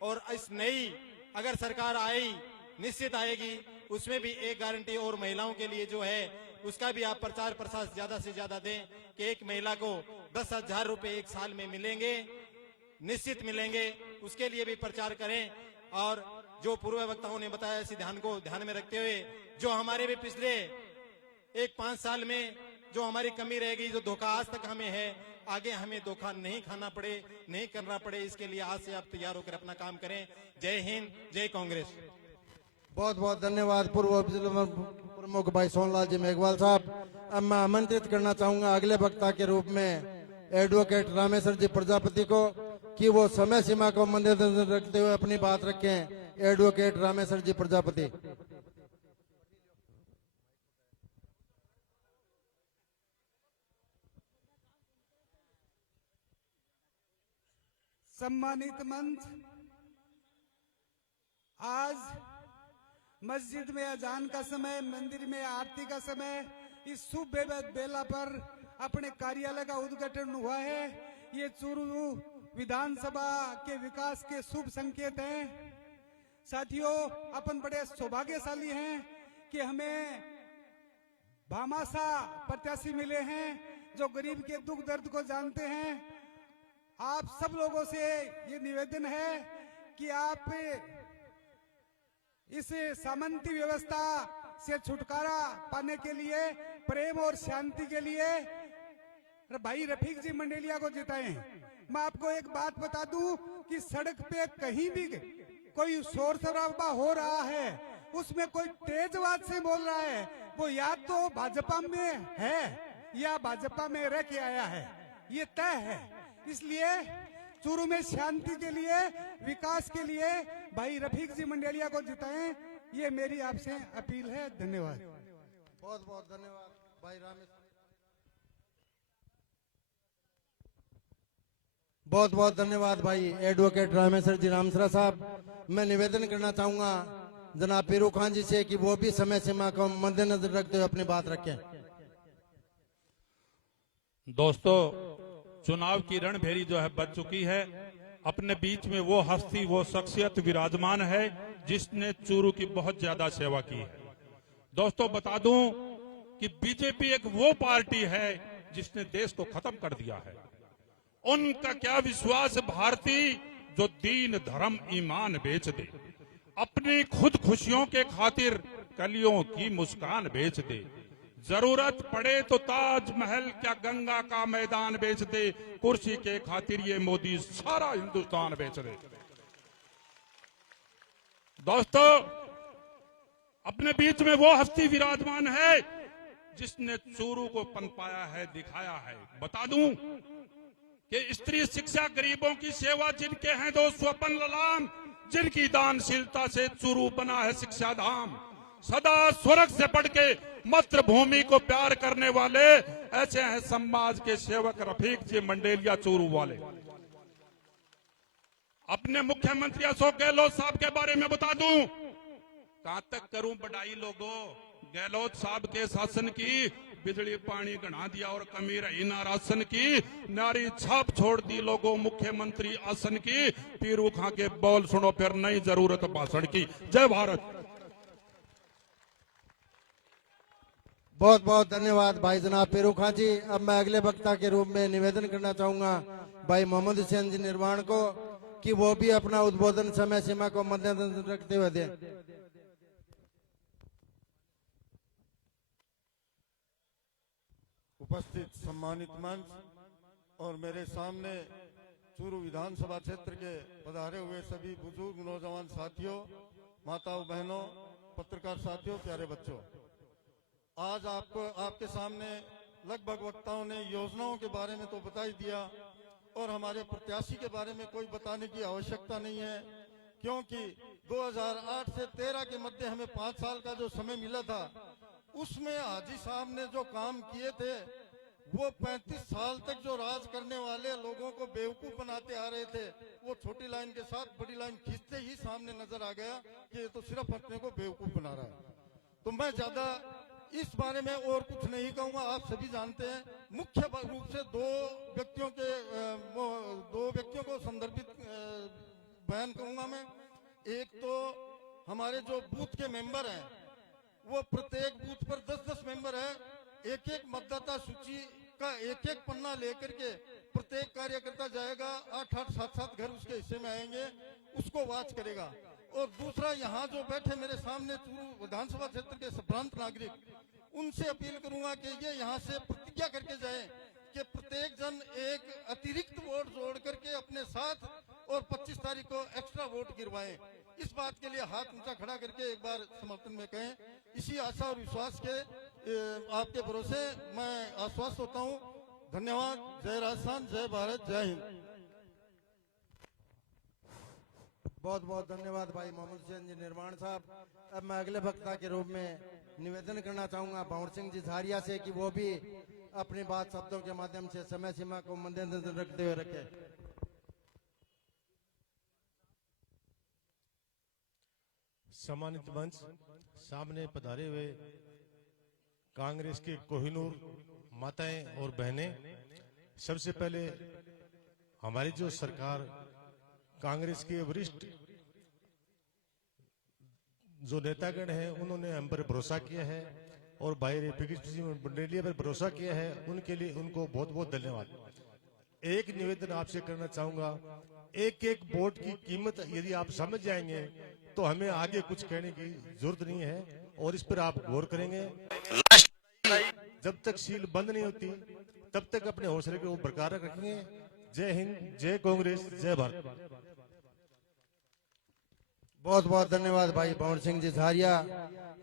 और इस नई अगर सरकार आई, निश्चित आएगी, उसमें भी एक गारंटी और महिलाओं के लिए जो है उसका भी आप प्रचार प्रसार ज्यादा से ज्यादा दें कि एक महिला को 10,000 रुपए एक साल में मिलेंगे, निश्चित मिलेंगे, उसके लिए भी प्रचार करें। और जो पूर्व वक्ताओं ने बताया, इसी ध्यान में रखते हुए जो हमारे भी पिछले 1-5 साल में जो हमारी कमी रहेगी, जो धोखा आज तक हमें है, आगे हमें धोखा नहीं खाना पड़े, नहीं करना पड़े, इसके लिए आज से आप तैयार होकर अपना काम करें। जय हिंद, जय कांग्रेस। बहुत बहुत धन्यवाद पूर्व उप जिला प्रमुख भाई सोनलाल जी मेघवाल साहब। अब मैं आमंत्रित करना चाहूंगा अगले वक्ता के रूप में एडवोकेट रामेश्वर जी प्रजापति को कि वो समय सीमा को मद्देनजर रखते हुए अपनी बात रखें। एडवोकेट रामेश्वर जी प्रजापति। सम्मानित मंच, आज मस्जिद में अजान का समय, मंदिर में आरती का समय, इस शुभ बेला पर अपने कार्यालय का उद्घाटन हुआ है। ये चूरू विधानसभा के विकास के शुभ संकेत हैं। साथियों, अपन बड़े सौभाग्यशाली हैं कि हमें भामाशाह प्रत्याशी मिले हैं जो गरीब के दुख दर्द को जानते हैं। आप सब लोगों से ये निवेदन है कि आप इस सामंती व्यवस्था से छुटकारा पाने के लिए, प्रेम और शांति के लिए भाई रफीक जी मंडेलिया को जिताएं। मैं आपको एक बात बता दूं कि सड़क पे कहीं भी कोई शोर शराबा हो रहा है, उसमें कोई तेज आवाज से बोल रहा है, वो या तो भाजपा में है या भाजपा में रह के आया है, ये तय है। इसलिए चूरू में शांति के लिए, विकास के लिए भाई रफीक जी मंडेलिया को जिताएं, ये मेरी आपसे अपील है। धन्यवाद। बहुत बहुत धन्यवाद भाई रामेश्वर। बहुत बहुत धन्यवाद भाई एडवोकेट रामेश्वर जी रामसरा साहब। मैं निवेदन करना चाहूंगा जनाब पीरू खान जी से कि वो भी समय सीमा को मद्देनजर रखते हुए अपनी बात रखें। दोस्तों, चुनाव की रणभेरी जो है बच चुकी है। अपने बीच में वो हस्ती, वो शख्सियत विराजमान है जिसने चूरू की बहुत ज्यादा सेवा की है। दोस्तों, बता दूं कि बीजेपी एक वो पार्टी है जिसने देश को खत्म कर दिया है। उनका क्या विश्वास भारतीय जो दीन धर्म ईमान बेच दे, अपनी खुद खुशियों के खातिर कलियों की मुस्कान बेच दे, जरूरत पड़े तो ताजमहल क्या गंगा का मैदान बेच दे, कुर्सी के खातिर ये मोदी सारा हिंदुस्तान बेच दे। दोस्तों, अपने बीच में वो हस्ती विराजमान है जिसने चूरू को पनपाया है, दिखाया है। बता दूं कि स्त्री शिक्षा, गरीबों की सेवा जिनके हैं दो स्वपन ललाम, जिनकी दानशीलता से चूरू बना है शिक्षा धाम, सदा स्वर्ग से बढ़ के मातृभूमि को प्यार करने वाले ऐसे हैं समाज के सेवक रफीक जी मंडेलिया चूरू वाले। अपने मुख्यमंत्री अशोक गहलोत साहब के बारे में बता दूं, कहां तक करूं बड़ाई लोगों, गहलोत साहब के शासन की बिजली पानी गढ़ा दिया और कमी रही ना राशन की, नारी छाप छोड़ दी लोगों मुख्यमंत्री आसन की, पीरू खां के बोल सुनो फिर नहीं जरूरत भाषण की। जय भारत। बहुत बहुत धन्यवाद भाई जनाब पीरू खां जी। अब मैं अगले वक्ता के रूप में निवेदन करना चाहूंगा भाई मोहम्मद हुसैन जी निर्वाण को कि वो भी अपना उद्बोधन समय सीमा को मद्देनजर रखते हुए दें। उपस्थित सम्मानित मंच और मेरे सामने चूरू विधानसभा क्षेत्र के पधारे हुए सभी बुजुर्ग नौजवान साथियों, माताओं बहनों, पत्रकार साथियों, प्यारे बच्चों, आज आपके सामने लगभग वक्ताओं ने योजनाओं के बारे में तो बता ही दिया और हमारे प्रत्याशी के बारे में कोई बताने की आवश्यकता नहीं है, क्योंकि 2008 से 13 के मध्य हमें 5 साल का जो समय मिला था, उसमें हाजी साहब ने जो काम किए थे वो 35 साल तक जो राज करने वाले लोगों को बेवकूफ बनाते आ रहे थे, वो छोटी लाइन के साथ बड़ी लाइन खींचते ही सामने नजर आ गया कि ये तो सिर्फ अपने को बेवकूफ बना रहा है। तो मैं ज्यादा इस बारे में और कुछ नहीं कहूंगा, आप सभी जानते हैं। मुख्य रूप से दो व्यक्तियों को संदर्भित बयान करूंगा मैं। एक तो हमारे जो बूथ के मेंबर हैं, वो प्रत्येक बूथ पर 10-10 मेंबर है, एक एक मतदाता सूची का एक एक पन्ना लेकर के प्रत्येक कार्यकर्ता जाएगा, 8-8, 7-7 घर उसके हिस्से में आएंगे, उसको वॉच करेगा। और दूसरा, यहाँ जो बैठे मेरे सामने चूरू विधानसभा क्षेत्र के संभ्रांत नागरिक, उनसे अपील करूंगा कि ये यहाँ से प्रतिज्ञा करके जाए कि प्रत्येक जन एक अतिरिक्त वोट जोड़ करके अपने साथ और 25 तारीख को एक्स्ट्रा वोट गिरवाएं। इस बात के लिए हाथ ऊंचा खड़ा करके एक बार समर्थन में कहें। इसी आशा और विश्वास के आपके भरोसे मैं आश्वस्त होता हूँ। धन्यवाद। जय राजस्थान, जय भारत, जय हिंद। बहुत बहुत धन्यवाद भाई मोहम्मद हुसैन जी निर्वाण साहब। अब मैं अगले वक्ता के रूप में निवेदन करना चाहूंगा भंवर सिंह जी झारिया से कि वो भी अपनी बात शब्दों के माध्यम से समय सीमा को मद्देनजर रखते हुए रखे। सम्मानित मंच, सामने पधारे हुए कांग्रेस के कोहिनूर माताएं और बहनें, सबसे पहले हमारी जो सरकार कांग्रेस के वरिष्ठ जो नेतागण हैं, उन्होंने हम पर भरोसा किया है और भाई रफीक जी मंडेलिया पर भरोसा किया है, उनके लिए उनको बहुत बहुत धन्यवाद। एक निवेदन आपसे करना चाहूंगा, एक एक वोट की कीमत यदि आप समझ जाएंगे तो हमें आगे कुछ कहने की जरूरत नहीं है और इस पर आप गौर करेंगे। जब तक सील बंद नहीं होती तब तक अपने हौसले को बरकरार रखेंगे। जय हिंद, जय कांग्रेस, जय भारत। बहुत बहुत धन्यवाद भाई भंवर सिंह जी झारिया।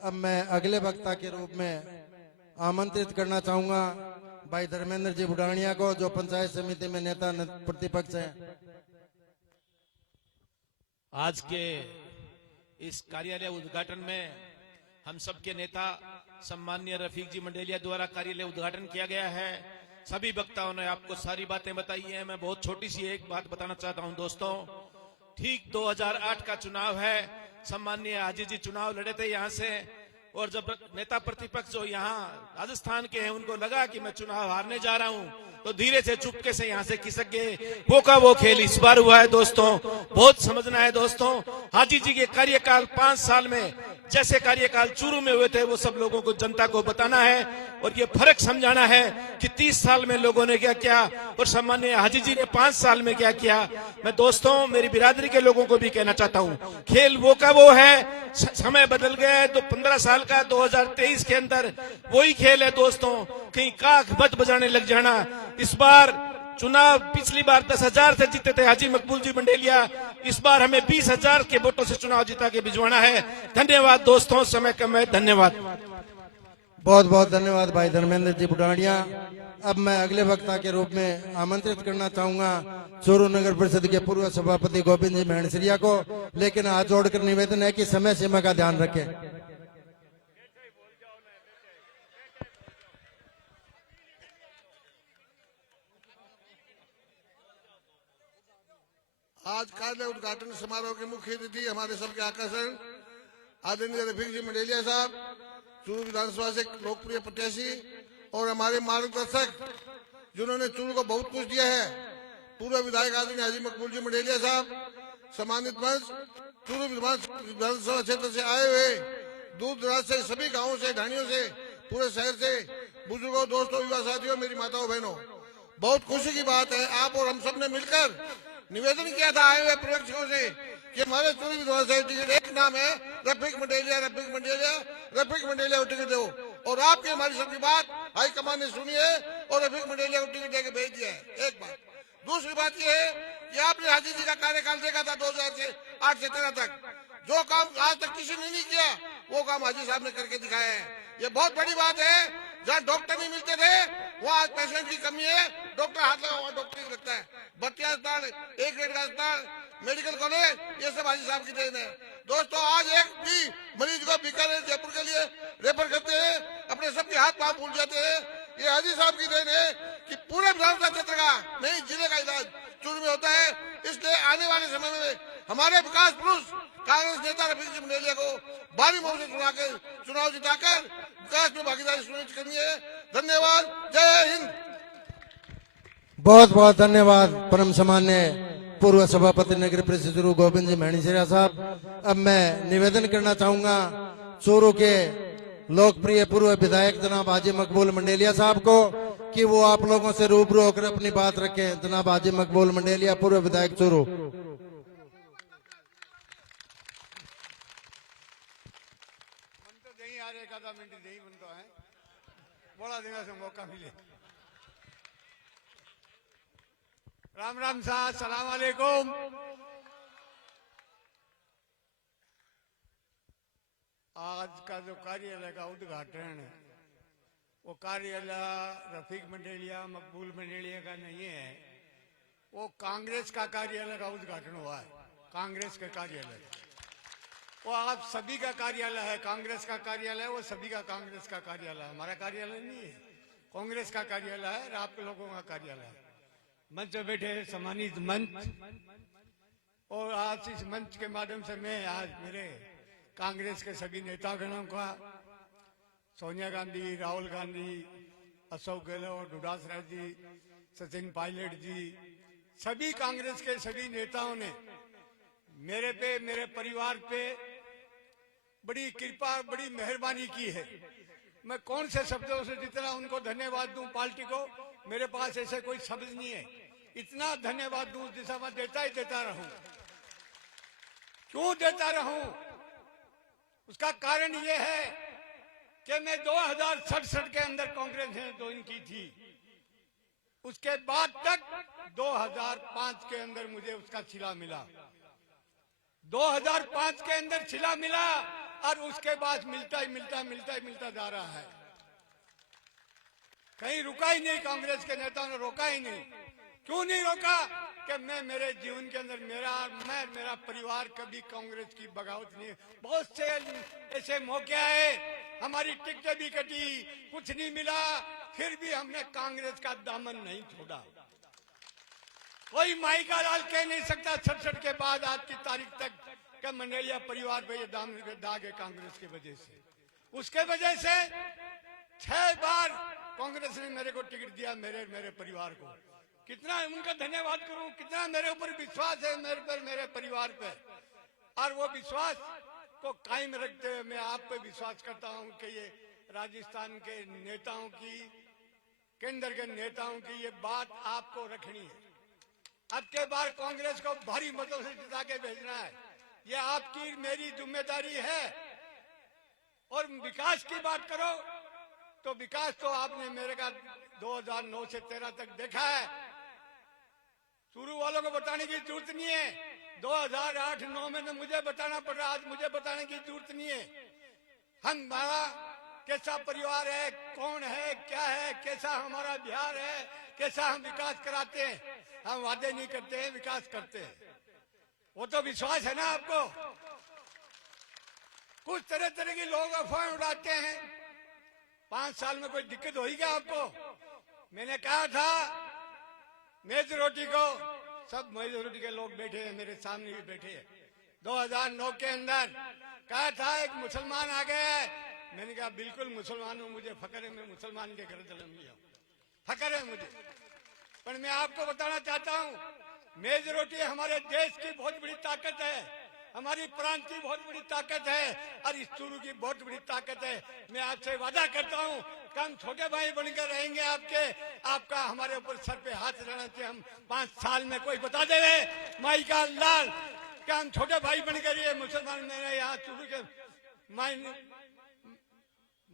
अब मैं अगले वक्ता के रूप में आमंत्रित करना चाहूंगा भाई धर्मेंद्र जी बुढ़ानिया को, जो पंचायत समिति में नेता प्रतिपक्ष हैं। आज के इस कार्यालय उद्घाटन में हम सबके नेता सम्माननीय रफीक जी मंडेलिया द्वारा कार्यालय उद्घाटन किया गया है। सभी वक्ताओं ने आपको सारी बातें बताई हैं। मैं बहुत छोटी सी एक बात बताना चाहता हूं दोस्तों। ठीक 2008 का चुनाव है, सम्माननीय हाजी जी चुनाव लड़े थे यहाँ से, और जब नेता प्रतिपक्ष जो यहाँ राजस्थान के हैं उनको लगा कि मैं चुनाव हारने जा रहा हूँ, तो धीरे से चुपके से यहाँ से खिसक गए। वो का वो खेल इस बार हुआ है दोस्तों, बहुत समझना है दोस्तों। हाजी जी के कार्यकाल 5 साल में जैसे कार्यकाल चूरू में हुए थे वो सब लोगों को, जनता को बताना है और ये फर्क समझाना है कि 30 साल में लोगों ने क्या किया और सम्माननीय हाजी जी ने 5 साल में क्या किया। मैं दोस्तों मेरी बिरादरी के लोगों को भी कहना चाहता हूँ, खेल वो का वो है, समय बदल गया है। तो 15 साल का 2023 के अंदर वही खेल है दोस्तों, कहीं काख मत बजाने लग जाना। इस बार चुनाव पिछली बार 10,000 से जीते थे हाजी मकबूल जी मंडेलिया, इस बार हमें 20,000 के वोटों से चुनाव जीता के भिजवाना है। धन्यवाद दोस्तों, समय कम है, धन्यवाद। बहुत बहुत धन्यवाद भाई धर्मेंद्र जी बुढ़ानिया। अब मैं अगले वक्ता के रूप में आमंत्रित करना चाहूंगा चूरू नगर परिषद के पूर्व सभापति गोविंद जी मेहणसरिया को, लेकिन हाथ जोड़कर निवेदन है कि समय सीमा का ध्यान रखें। आज कार्यालय उद्घाटन समारोह के मुख्य अतिथि हमारे सबके आकर्षण आदरणीय रफीक जी मंडेलिया साहब, चूरू विधानसभा से लोकप्रिय प्रत्याशी और हमारे मार्गदर्शक जिन्होंने चूरू को बहुत कुछ दिया है, पूर्व विधायक आदरणीय हाजी मकबूल जी मंडेलिया साहब, सम्मानित मंच, चूरू विधानसभा क्षेत्र से आए हुए दूर दराज से सभी गाँवों से, ढाणियों से, पूरे शहर से, बुजुर्गों, दोस्तों, युवा साथियों, मेरी माताओं बहनों, बहुत खुशी की बात है आप और हम सब ने मिलकर निवेदन किया था आए हुए पर्यवेक्षकों से कि हमारे चूरू विधानसभा टिकट एक नाम है रफीक मंडेलिया, रफीक मंडेलिया, रफीक मंडेलिया को टिकट दो। और आपकी हमारी सबकी बात हाईकमान ने सुनी है और रफीक मंडेलिया को टिकट देकर भेज दिया है। एक बात। दूसरी बात यह है कि आपने हाजी जी का कार्यकाल देखा था 2008 से 13 तक, जो काम आज तक किसी ने नहीं किया वो काम हाजी साहब ने करके दिखाया है। ये बहुत बड़ी बात है। जहाँ डॉक्टर नहीं मिलते थे वहाँ आज पेशेंट की कमी है, डॉक्टर हाथ लगा हुआ डॉक्टर नहीं लगता है। बत्तिया अस्पताल, एक ग्रेड का अस्पताल, मेडिकल कॉलेज, ये सब हाजी साहब की देन है। दोस्तों आज एक भी मरीज को बीकानेर जयपुर के लिए रेफर करते हैं, अपने सबके हाथ पांव फूल जाते हैं, ये हाजी साहब की देन है कि पूरे विधानसभा क्षेत्र का नहीं जिले का इलाज चूरू में होता है। इसलिए आने वाले समय में हमारे विकास पुरुष कांग्रेस नेता रफीक जी मंडेलिया को भारी मत से चुनाव जिताकर विकास में भागीदारी सुनिश्चित करनी है। धन्यवाद, जय हिंद। बहुत बहुत धन्यवाद परम सम्मान्य पूर्व सभापति नगर परिषद चूरू गोविंद जी मेहणसरिया साहब। अब मैं निवेदन करना चाहूंगा चूरू के लोकप्रिय पूर्व विधायक जनाब हाजी मकबूल मंडेलिया साहब को कि वो आप लोगों से रूबरू होकर अपनी बात रखें। जनाब हाजी मकबूल मंडेलिया, पूर्व विधायक चूरू। बड़ा दिन से मौका मिले। राम राम साहब, सलाम वालेकुम। आज का जो कार्यालय का उद्घाटन है वो कार्यालय रफीक मंडेलिया, मकबूल मंडेलिया का नहीं है, वो कांग्रेस का कार्यालय का उद्घाटन हुआ है। कांग्रेस का कार्यालय वो आप सभी का कार्यालय है, कांग्रेस का कार्यालय, वो सभी का कांग्रेस का कार्यालय, हमारा कार्यालय नहीं है, कांग्रेस का कार्यालय है और आप लोगों का कार्यालय है। मंच पे बैठे सम्मानित मंच, और आज इस मंच के माध्यम से मैं आज मेरे कांग्रेस के सभी नेतागणों का, सोनिया गांधी, राहुल गांधी, अशोक गहलोत, डुडास राय जी, सचिन पायलट जी, सभी कांग्रेस के सभी नेताओं ने मेरे पे, मेरे परिवार पे बड़ी कृपा, बड़ी मेहरबानी की है। मैं कौन से शब्दों से जितना उनको धन्यवाद दूं पार्टी को, मेरे पास ऐसे कोई शब्द नहीं है। इतना धन्यवाद दूं जिसका मैं देता ही देता रहूं। क्यों देता रहूं? उसका कारण ये है कि मैं 2067 के अंदर कांग्रेस ने ज्वाइन की थी, उसके बाद तक 2005 के अंदर मुझे उसका सिला मिला, 2005 के अंदर सिला मिला और उसके बाद मिलता जा रहा है। कहीं रुका ही नहीं, कांग्रेस के नेताओं ने रोका ही नहीं। क्यों नहीं रोका? कि मैं मेरे जीवन के अंदर मेरा परिवार कभी कांग्रेस की बगावत नहीं। बहुत से ऐसे मौके आए, हमारी टिकटें भी कटी, कुछ नहीं मिला, फिर भी हमने कांग्रेस का दामन नहीं छोड़ा। कोई माई का लाल कह नहीं सकता 67 के बाद आज की तारीख तक कि मंडेलिया परिवार पे ये दाग है कांग्रेस की वजह से। उसके वजह से 6 बार कांग्रेस ने मेरे को टिकट दिया, मेरे परिवार को। कितना उनका धन्यवाद करूं, कितना मेरे ऊपर विश्वास है, मेरे परिवार पे। और वो विश्वास को कायम रखते हुए मैं आप पे विश्वास करता हूं कि ये राजस्थान के नेताओं की, केंद्र के नेताओं की ये बात आपको रखनी है। अब के बार कांग्रेस को भारी मतों से जिता के भेजना है, ये आपकी मेरी जिम्मेदारी है। और विकास की बात करो तो विकास तो आपने मेरे का 2009 से 13 तक देखा है। चूरू वालों को बताने की जरूरत नहीं है, 2008-9 में तो मुझे बताना पड़ रहा, आज मुझे बताने की जरूरत नहीं है। हमारा कैसा परिवार है, कौन है, क्या है, कैसा हमारा बिहार है, कैसा हम विकास कराते हैं। हम वादे नहीं करते हैं, विकास करते हैं। वो तो विश्वास है ना आपको। कुछ तरह तरह के लोग अफवाह उड़ाते हैं। 5 साल में कोई दिक्कत होगी क्या आपको? मैंने कहा था मेज रोटी को, सब मेज रोटी के लोग बैठे हैं, मेरे सामने भी बैठे हैं। 2009 के अंदर कहा था एक मुसलमान आ गया है, मैंने कहा बिल्कुल मुसलमान हूं, मुझे फकर है, मैं मुसलमान के घर जन्म लिया, फकर है मुझे। पर मैं आपको बताना चाहता हूं, मेज रोटी हमारे देश की बहुत बड़ी ताकत है, हमारी प्रांत की बहुत बड़ी ताकत है और इस चूरू की बहुत बड़ी ताकत है। मैं आपसे वादा करता हूं कि हम छोटे भाई बनकर रहेंगे आपके। आपका हमारे ऊपर सर पे हाथ रहना चाहिए। हम 5 साल में कोई बता दे माई का लाल कि हम छोटे भाई बनकर ये मुसलमान, मैंने यहाँ चूरू के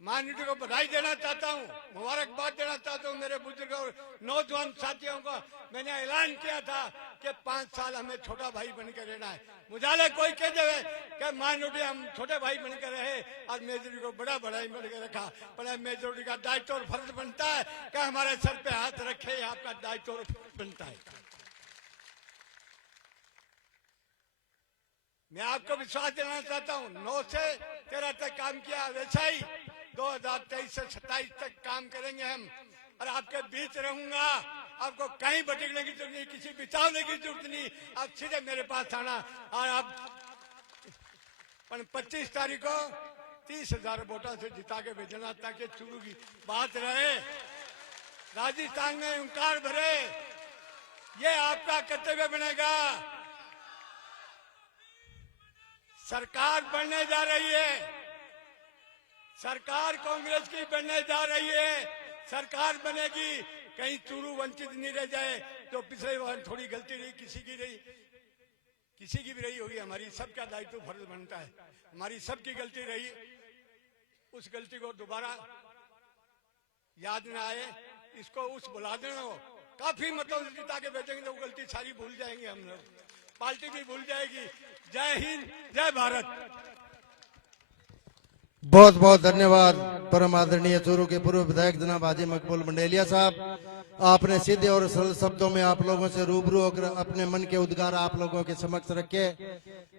माइनॉरिटी को बधाई देना चाहता हूँ, मुबारकबाद देना चाहता हूँ मेरे बुजुर्ग और नौजवान साथियों को। मैंने ऐलान किया था कि 5 साल हमें छोटा भाई बनकर रहना है। मुझे कोई कह दे कि माइनॉरिटी हम छोटे भाई बनकर रहे और मेजोरिटी को बड़ा भाई बनकर रखा, पर मेजोरिटी का दायित्व और फर्ज बनता है कि हमारे सर पे हाथ रखे, आपका दायित्व और फर्ज बनता है। मैं आपको विश्वास दिलाना चाहता हूँ, 9 से 13 तक काम किया, वैसा ही 2023 से 27 तक काम करेंगे हम। और आपके बीच रहूंगा, आपको कहीं भटकने की जरूरत नहीं, किसी बिताने की जरूरत नहीं, आप सीधे मेरे पास आना। और आप 25 तारीख को 30,000 वोटों से जिता के भेजना, ताकि चूरू की बात रहे, राजस्थान में हुंकार भरे। ये आपका कर्तव्य बनेगा। सरकार बनने जा रही है, सरकार कांग्रेस की बनने जा रही है, सरकार बनेगी, कहीं चूरू वंचित नहीं रह जाए। तो पिछले बार थोड़ी गलती रही, किसी की भी रही होगी, हमारी सबका दायित्व फर्ज बनता है, हमारी सबकी गलती रही, उस गलती को दोबारा याद न आए, इसको उस भुला देना हो। काफी मतों से जिता के भेजेंगे तो वो गलती सारी भूल जाएंगे हम लोग, पार्टी भी भूल जाएगी। जय हिंद, जय भारत। बहुत बहुत धन्यवाद परम आदरणीय चूरू के पूर्व विधायक जनाब हाजी मकबूल मंडेलिया साहब। आपने सीधे और सरल शब्दों में आप लोगों से रूबरू होकर अपने मन के उद्गार आप लोगों के समक्ष रखे।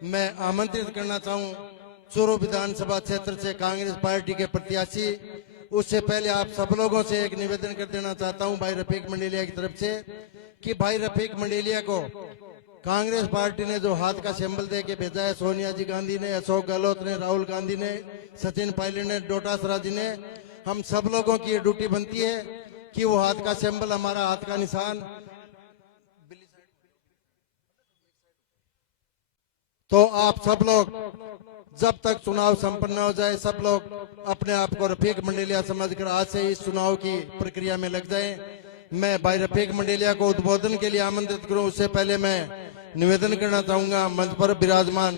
मैं आमंत्रित करना चाहूं चूरू विधानसभा क्षेत्र से कांग्रेस पार्टी के प्रत्याशी। उससे पहले आप सब लोगों से एक निवेदन कर देना चाहता हूं भाई रफीक मंडेलिया की तरफ से, कि भाई रफीक मंडेलिया को कांग्रेस पार्टी ने जो हाथ का सिंबल दे के भेजा है, सोनिया जी गांधी ने, अशोक गहलोत ने, राहुल गांधी ने, सचिन पायलट ने, डोटासरा जी ने, हम सब लोगों की ड्यूटी बनती है कि वो हाथ का सिंबल, हमारा हाथ का निशान, तो आप सब लोग जब तक चुनाव संपन्न हो जाए, सब लोग अपने आप को रफीक मंडेलिया समझकर आज से इस चुनाव की प्रक्रिया में लग जाएं। मैं भाई रफीक मंडेलिया को उद्बोधन के लिए आमंत्रित करूं, उससे पहले मैं निवेदन करना चाहूंगा मंच पर विराजमान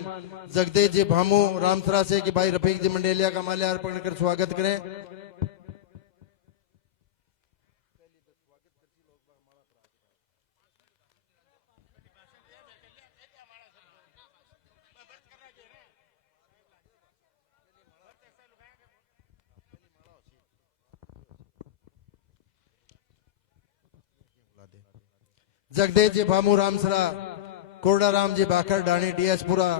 जगदीश जी भामू रामसरा से कि भाई रफीक जी मंडेलिया का माल्यार्पण कर स्वागत करें। जगदीश जी भामू रामसरा, कोडाराम जी भाखर डाणी डीएसपुरा,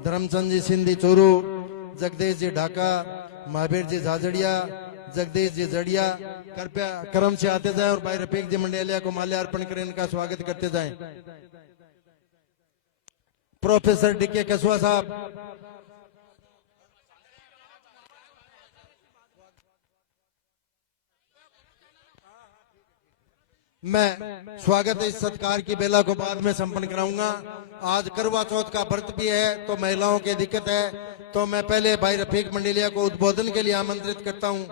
धर्मचंद जी सिंधी चूरू, जगदीश जी ढाका, महावीर जी झाझड़िया, जगदीश जी जड़िया, कृपया क्रम से आते जाएं और भाई रफीक जी मंडेलिया को माल्यार्पण कर इनका स्वागत करते जाएं। प्रोफेसर डीके कसुआ साहब, मैं स्वागत इस सत्कार की बेला को बाद में संपन्न कराऊंगा। आज करवा चौथ का व्रत भी है तो महिलाओं की दिक्कत है, तो मैं पहले भाई रफीक मंडेलिया को उद्बोधन के लिए आमंत्रित करता हूं।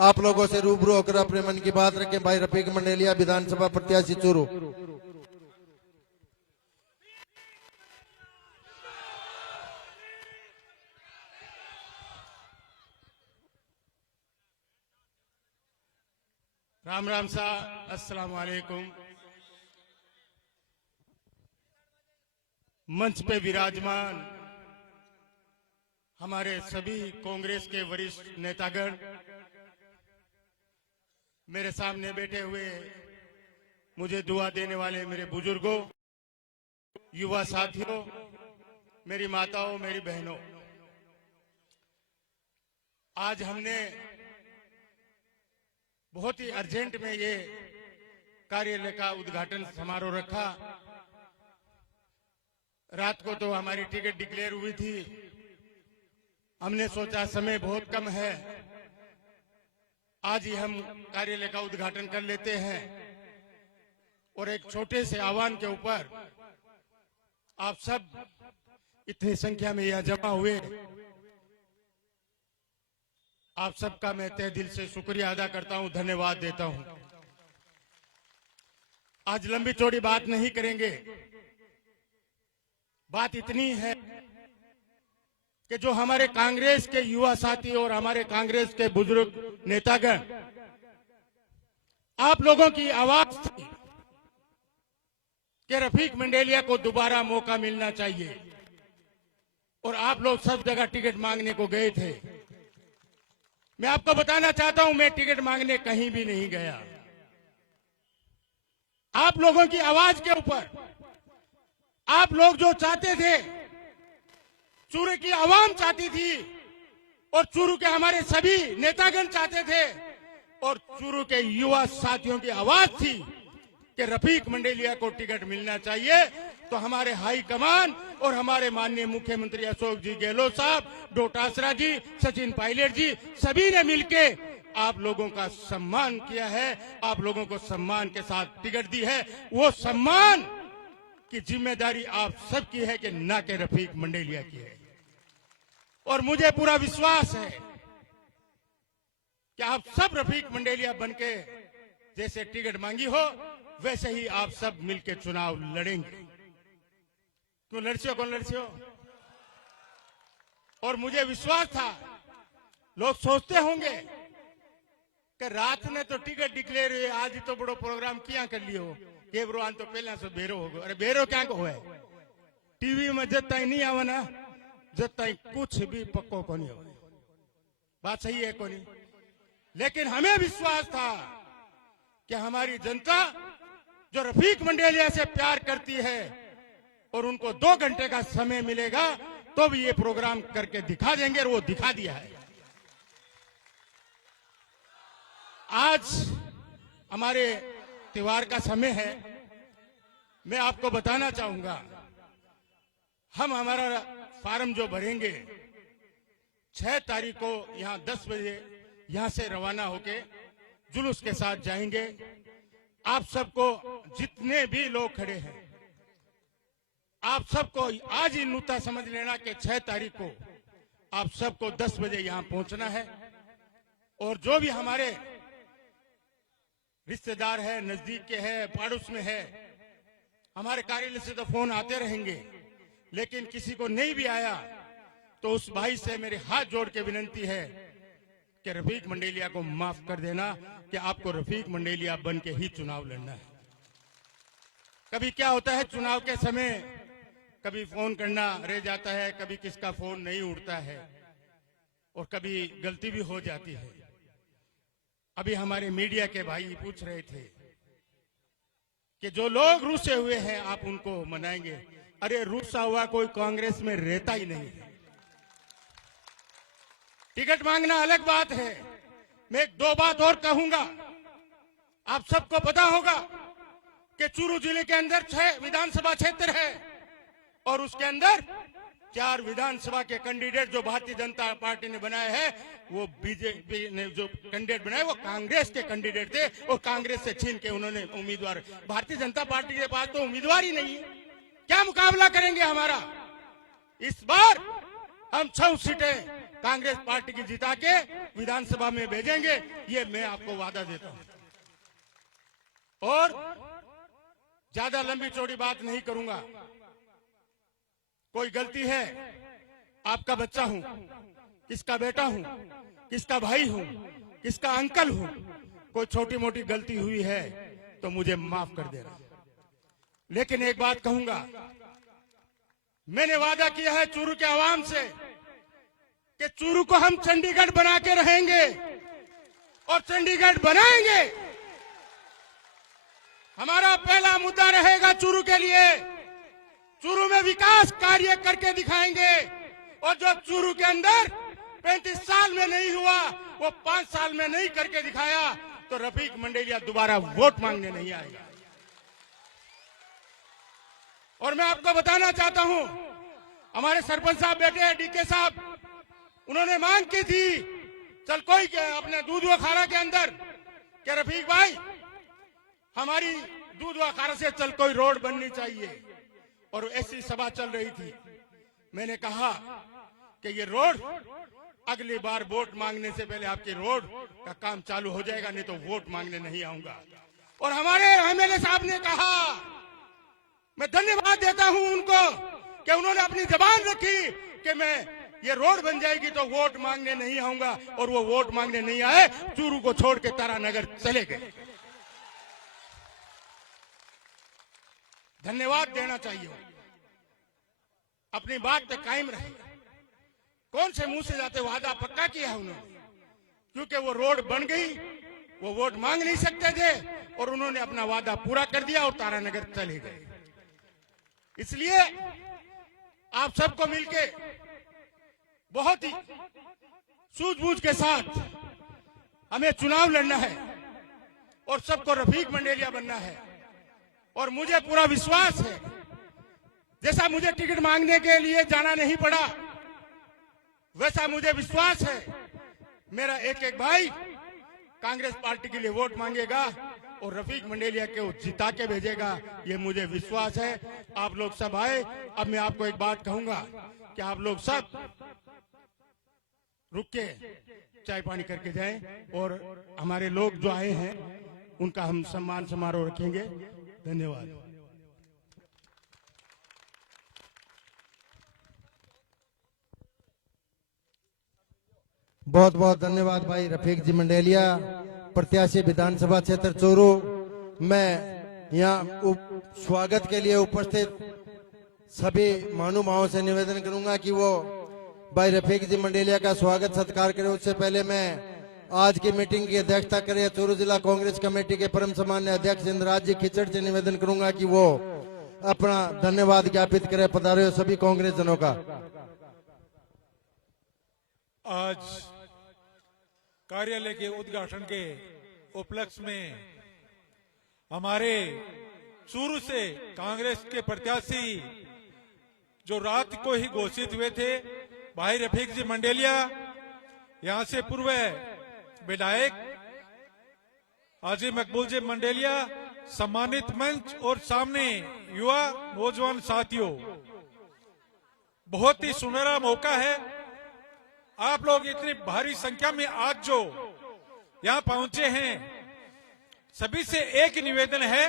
आप लोगों से रूबरू होकर अपने मन की बात रखें। भाई रफीक मंडेलिया, विधानसभा प्रत्याशी चूरू। राम राम सा, अस्सलाम वालेकुम। मंच पे विराजमान हमारे सभी कांग्रेस के वरिष्ठ नेतागण, मेरे सामने बैठे हुए मुझे दुआ देने वाले मेरे बुजुर्गों, युवा साथियों, मेरी माताओं, मेरी बहनों, आज हमने बहुत ही अर्जेंट में ये कार्यालय का उद्घाटन समारोह रखा। रात को तो हमारी टिकट डिक्लेयर हुई थी। हमने सोचा समय बहुत कम है, आज ही हम कार्यालय का उद्घाटन कर लेते हैं और एक छोटे से आह्वान के ऊपर आप सब इतनी संख्या में यहां जमा हुए, आप सबका मैं तहे दिल से शुक्रिया अदा करता हूं, धन्यवाद देता हूं। आज लंबी चौड़ी बात नहीं करेंगे। बात इतनी है कि जो हमारे कांग्रेस के युवा साथी और हमारे कांग्रेस के बुजुर्ग नेतागण, आप लोगों की आवाज थी कि रफीक मंडेलिया को दोबारा मौका मिलना चाहिए, और आप लोग सब जगह टिकट मांगने को गए थे। मैं आपको बताना चाहता हूं, मैं टिकट मांगने कहीं भी नहीं गया। आप लोगों की आवाज के ऊपर, आप लोग जो चाहते थे, चूरू की आवाम चाहती थी और चूरू के हमारे सभी नेतागण चाहते थे और चूरू के युवा साथियों की आवाज थी कि रफीक मंडेलिया को टिकट मिलना चाहिए। तो हमारे हाई कमान और हमारे माननीय मुख्यमंत्री अशोक जी गहलोत साहब, डोटासरा जी, सचिन पायलट जी, सभी ने मिलके आप लोगों का सम्मान किया है, आप लोगों को सम्मान के साथ टिकट दी है। वो सम्मान की जिम्मेदारी आप सबकी है कि ना के रफीक मंडेलिया की है। और मुझे पूरा विश्वास है कि आप सब रफीक मंडेलिया बनके जैसे टिकट मांगी हो वैसे ही आप सब मिलके चुनाव लड़ेंगे। क्यों लड़सियो, कौन लड़सियो? और मुझे विश्वास था, लोग सोचते होंगे कि रात ने तो टिकट डिक्लेयर हुए, आज ही तो बड़ो प्रोग्राम किया कर लियो, केवरो तो पहला से बेरो होगा। अरे बेरो क्या को है? टीवी में जब तक नहीं आवा ना, जब तक कुछ भी पक्को को नहीं हो। बात सही है को नहीं? लेकिन हमें विश्वास था कि हमारी जनता जो रफीक मंडेलिया से प्यार करती है और उनको 2 घंटे का समय मिलेगा तो भी ये प्रोग्राम करके दिखा देंगे, और वो दिखा दिया है। आज हमारे त्योहार का समय है। मैं आपको बताना चाहूंगा, हम हमारा फार्म जो भरेंगे 6 तारीख को यहां 10 बजे यहां से रवाना होके जुलूस के साथ जाएंगे। आप सबको, जितने भी लोग खड़े हैं, आप सबको आज ही नुता समझ लेना कि 6 तारीख को आप सबको 10 बजे यहां पहुंचना है। और जो भी हमारे रिश्तेदार है, नजदीक के है, पड़ोस में है, हमारे कार्यालय से तो फोन आते रहेंगे, लेकिन किसी को नहीं भी आया तो उस भाई से मेरे हाथ जोड़ के विनती है कि रफीक मंडेलिया को माफ कर देना कि आपको रफीक मंडेलिया बन के ही चुनाव लड़ना है। कभी क्या होता है, चुनाव के समय कभी फोन करना रह जाता है, कभी किसका फोन नहीं उठता है और कभी गलती भी हो जाती है। अभी हमारे मीडिया के भाई पूछ रहे थे कि जो लोग रूसे हुए हैं आप उनको मनाएंगे। अरे रूसा हुआ कोई कांग्रेस में रहता ही नहीं है। टिकट मांगना अलग बात है। मैं 2 बात और कहूंगा। आप सबको पता होगा कि चूरू जिले के अंदर 6 विधानसभा क्षेत्र है और उसके अंदर 4 विधानसभा के कैंडिडेट जो भारतीय जनता पार्टी ने बनाए हैं वो बीजेपी ने जो कैंडिडेट बनाए वो कांग्रेस के कैंडिडेट थे और कांग्रेस से छीन के उन्होंने उम्मीदवार, भारतीय जनता पार्टी के पास तो उम्मीदवार ही नहीं है, क्या मुकाबला करेंगे हमारा? इस बार हम 6 सीटें कांग्रेस पार्टी की जिता के विधानसभा में भेजेंगे, ये मैं आपको वादा देता हूं। और ज्यादा लंबी चौड़ी बात नहीं करूंगा। कोई गलती है, आपका बच्चा हूं, किसका बेटा हूं, किसका भाई हूं, किसका अंकल हूं, कोई छोटी मोटी गलती हुई है तो मुझे माफ कर देना। लेकिन एक बात कहूंगा, मैंने वादा किया है चूरू के आवाम से कि चूरू को हम चंडीगढ़ बना के रहेंगे और चंडीगढ़ बनाएंगे। हमारा पहला मुद्दा रहेगा चूरू के लिए, चूरू में विकास कार्य करके दिखाएंगे। और जो चूरू के अंदर 35 साल में नहीं हुआ वो 5 साल में नहीं करके दिखाया तो रफीक मंडेलिया दोबारा वोट मांगने नहीं आएगा। और मैं आपको बताना चाहता हूं, हमारे सरपंच साहब बैठे हैं, डीके साहब, उन्होंने मांग की थी चल कोई के अपने दूधवा खारा के अंदर कि रफीक भाई हमारी दूधवा खारा से चल कोई रोड बननी चाहिए, और ऐसी सभा चल रही थी। मैंने कहा कि ये रोड अगली बार वोट मांगने से पहले आपके रोड का काम चालू हो जाएगा, नहीं तो वोट मांगने नहीं आऊंगा। और हमारे एमएलए साहब ने कहा, मैं धन्यवाद देता हूं उनको कि उन्होंने अपनी जबान रखी कि मैं ये रोड बन जाएगी तो वोट मांगने नहीं आऊंगा, और वो वोट मांगने नहीं आए, चूरू को छोड़ के तारानगर चले गए। धन्यवाद देना चाहिए, अपनी बात पे कायम रहे। कौन से मुंह से जाते वादा पक्का किया उन्होंने, क्योंकि वो रोड बन गई, वो वोट मांग नहीं सकते थे और उन्होंने अपना वादा पूरा कर दिया और तारानगर चले गए। इसलिए आप सबको मिलके बहुत ही सूझबूझ के साथ हमें चुनाव लड़ना है और सबको रफीक मंडेलिया बनना है। और मुझे पूरा विश्वास है, जैसा मुझे टिकट मांगने के लिए जाना नहीं पड़ा, वैसा मुझे विश्वास है मेरा एक एक भाई कांग्रेस पार्टी के लिए वोट मांगेगा और रफीक मंडेलिया को जिता के भेजेगा, ये मुझे विश्वास है। आप लोग सब आए। अब मैं आपको एक बात कहूंगा कि आप लोग सब रुक के चाय पानी करके जाएं और हमारे लोग जो आए हैं उनका हम सम्मान समारोह रखेंगे। धन्यवाद। बहुत बहुत धन्यवाद भाई रफीक जी मंडेलिया, प्रत्याशी विधानसभा क्षेत्र चूरू। मैं यहाँ स्वागत के लिए उपस्थित सभी महानुभावों से निवेदन करूंगा कि वो भाई रफीक जी मंडेलिया का स्वागत सत्कार करें। उससे पहले मैं आज की मीटिंग की अध्यक्षता करें चूरू जिला कांग्रेस कमेटी के परम सम्मान्य अध्यक्ष इंद्रराज जी खिचड़ से निवेदन करूंगा कि वो अपना धन्यवाद ज्ञापित करें पधारे हुए सभी कांग्रेस जनों का। आज कार्यालय के उद्घाटन के उपलक्ष्य में हमारे चूरू से कांग्रेस के प्रत्याशी जो रात को ही घोषित हुए थे भाई रफीक जी मंडेलिया, यहां से पूर्व विधायक हाजी मकबूल जी मंडेलिया, सम्मानित मंच और सामने युवा नौजवान साथियों, बहुत ही सुनहरा मौका है। आप लोग इतनी भारी संख्या में आज जो यहां पहुंचे हैं, सभी से एक निवेदन है,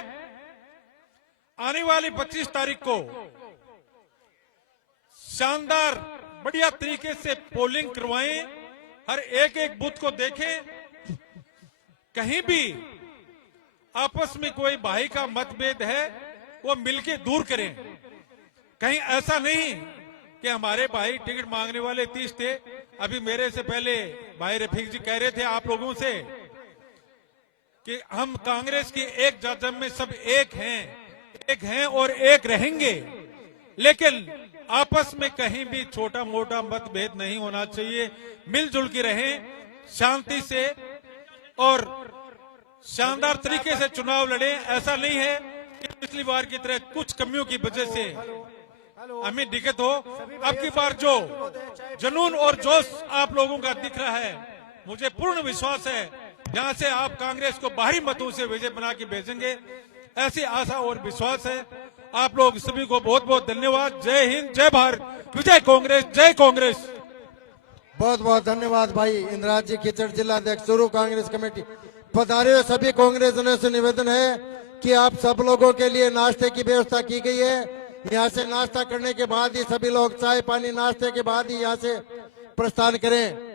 आने वाली 25 तारीख को शानदार बढ़िया तरीके से पोलिंग करवाएं, हर एक एक बूथ को देखें, कहीं भी आपस में कोई भाई का मतभेद है वो मिलके दूर करें। कहीं ऐसा नहीं कि हमारे भाई टिकट मांगने वाले 30 थे, अभी मेरे से पहले भाई रफीक जी कह रहे थे आप लोगों से कि हम कांग्रेस की एक जज्ब में सब एक हैं और एक रहेंगे, लेकिन आपस में कहीं भी छोटा मोटा मतभेद नहीं होना चाहिए, मिलजुल के रहें, शांति से और शानदार तरीके से चुनाव लड़ें। ऐसा नहीं है कि पिछली बार की तरह कुछ कमियों की वजह से हमें दिक्कत हो। अब की बार जो जुनून और जोश आप लोगों का दिख रहा है, मुझे पूर्ण विश्वास है यहाँ से आप कांग्रेस को भारी मतों से विजय बना के भेजेंगे, ऐसी आशा और विश्वास है। आप लोग सभी को बहुत बहुत धन्यवाद। जय हिंद, जय भारत, विजय कांग्रेस, जय कांग्रेस। बहुत बहुत धन्यवाद भाई इंद्राज जी खिचड़, जिला अध्यक्ष चूरू कांग्रेस कमेटी। पधारे हुए सभी कांग्रेसियों से निवेदन है कि आप सब लोगों के लिए नाश्ते की व्यवस्था की गई है। यहाँ से नाश्ता करने के बाद ही सभी लोग चाय पानी नाश्ते के बाद ही यहाँ से प्रस्थान करें।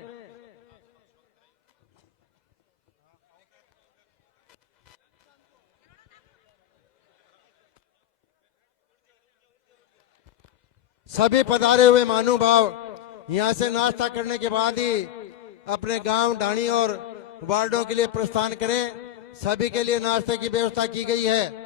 सभी पधारे हुए महानुभाव यहाँ से नाश्ता करने के बाद ही अपने गांव, ढाणी और वार्डों के लिए प्रस्थान करें। सभी के लिए नाश्ते की व्यवस्था की गई है।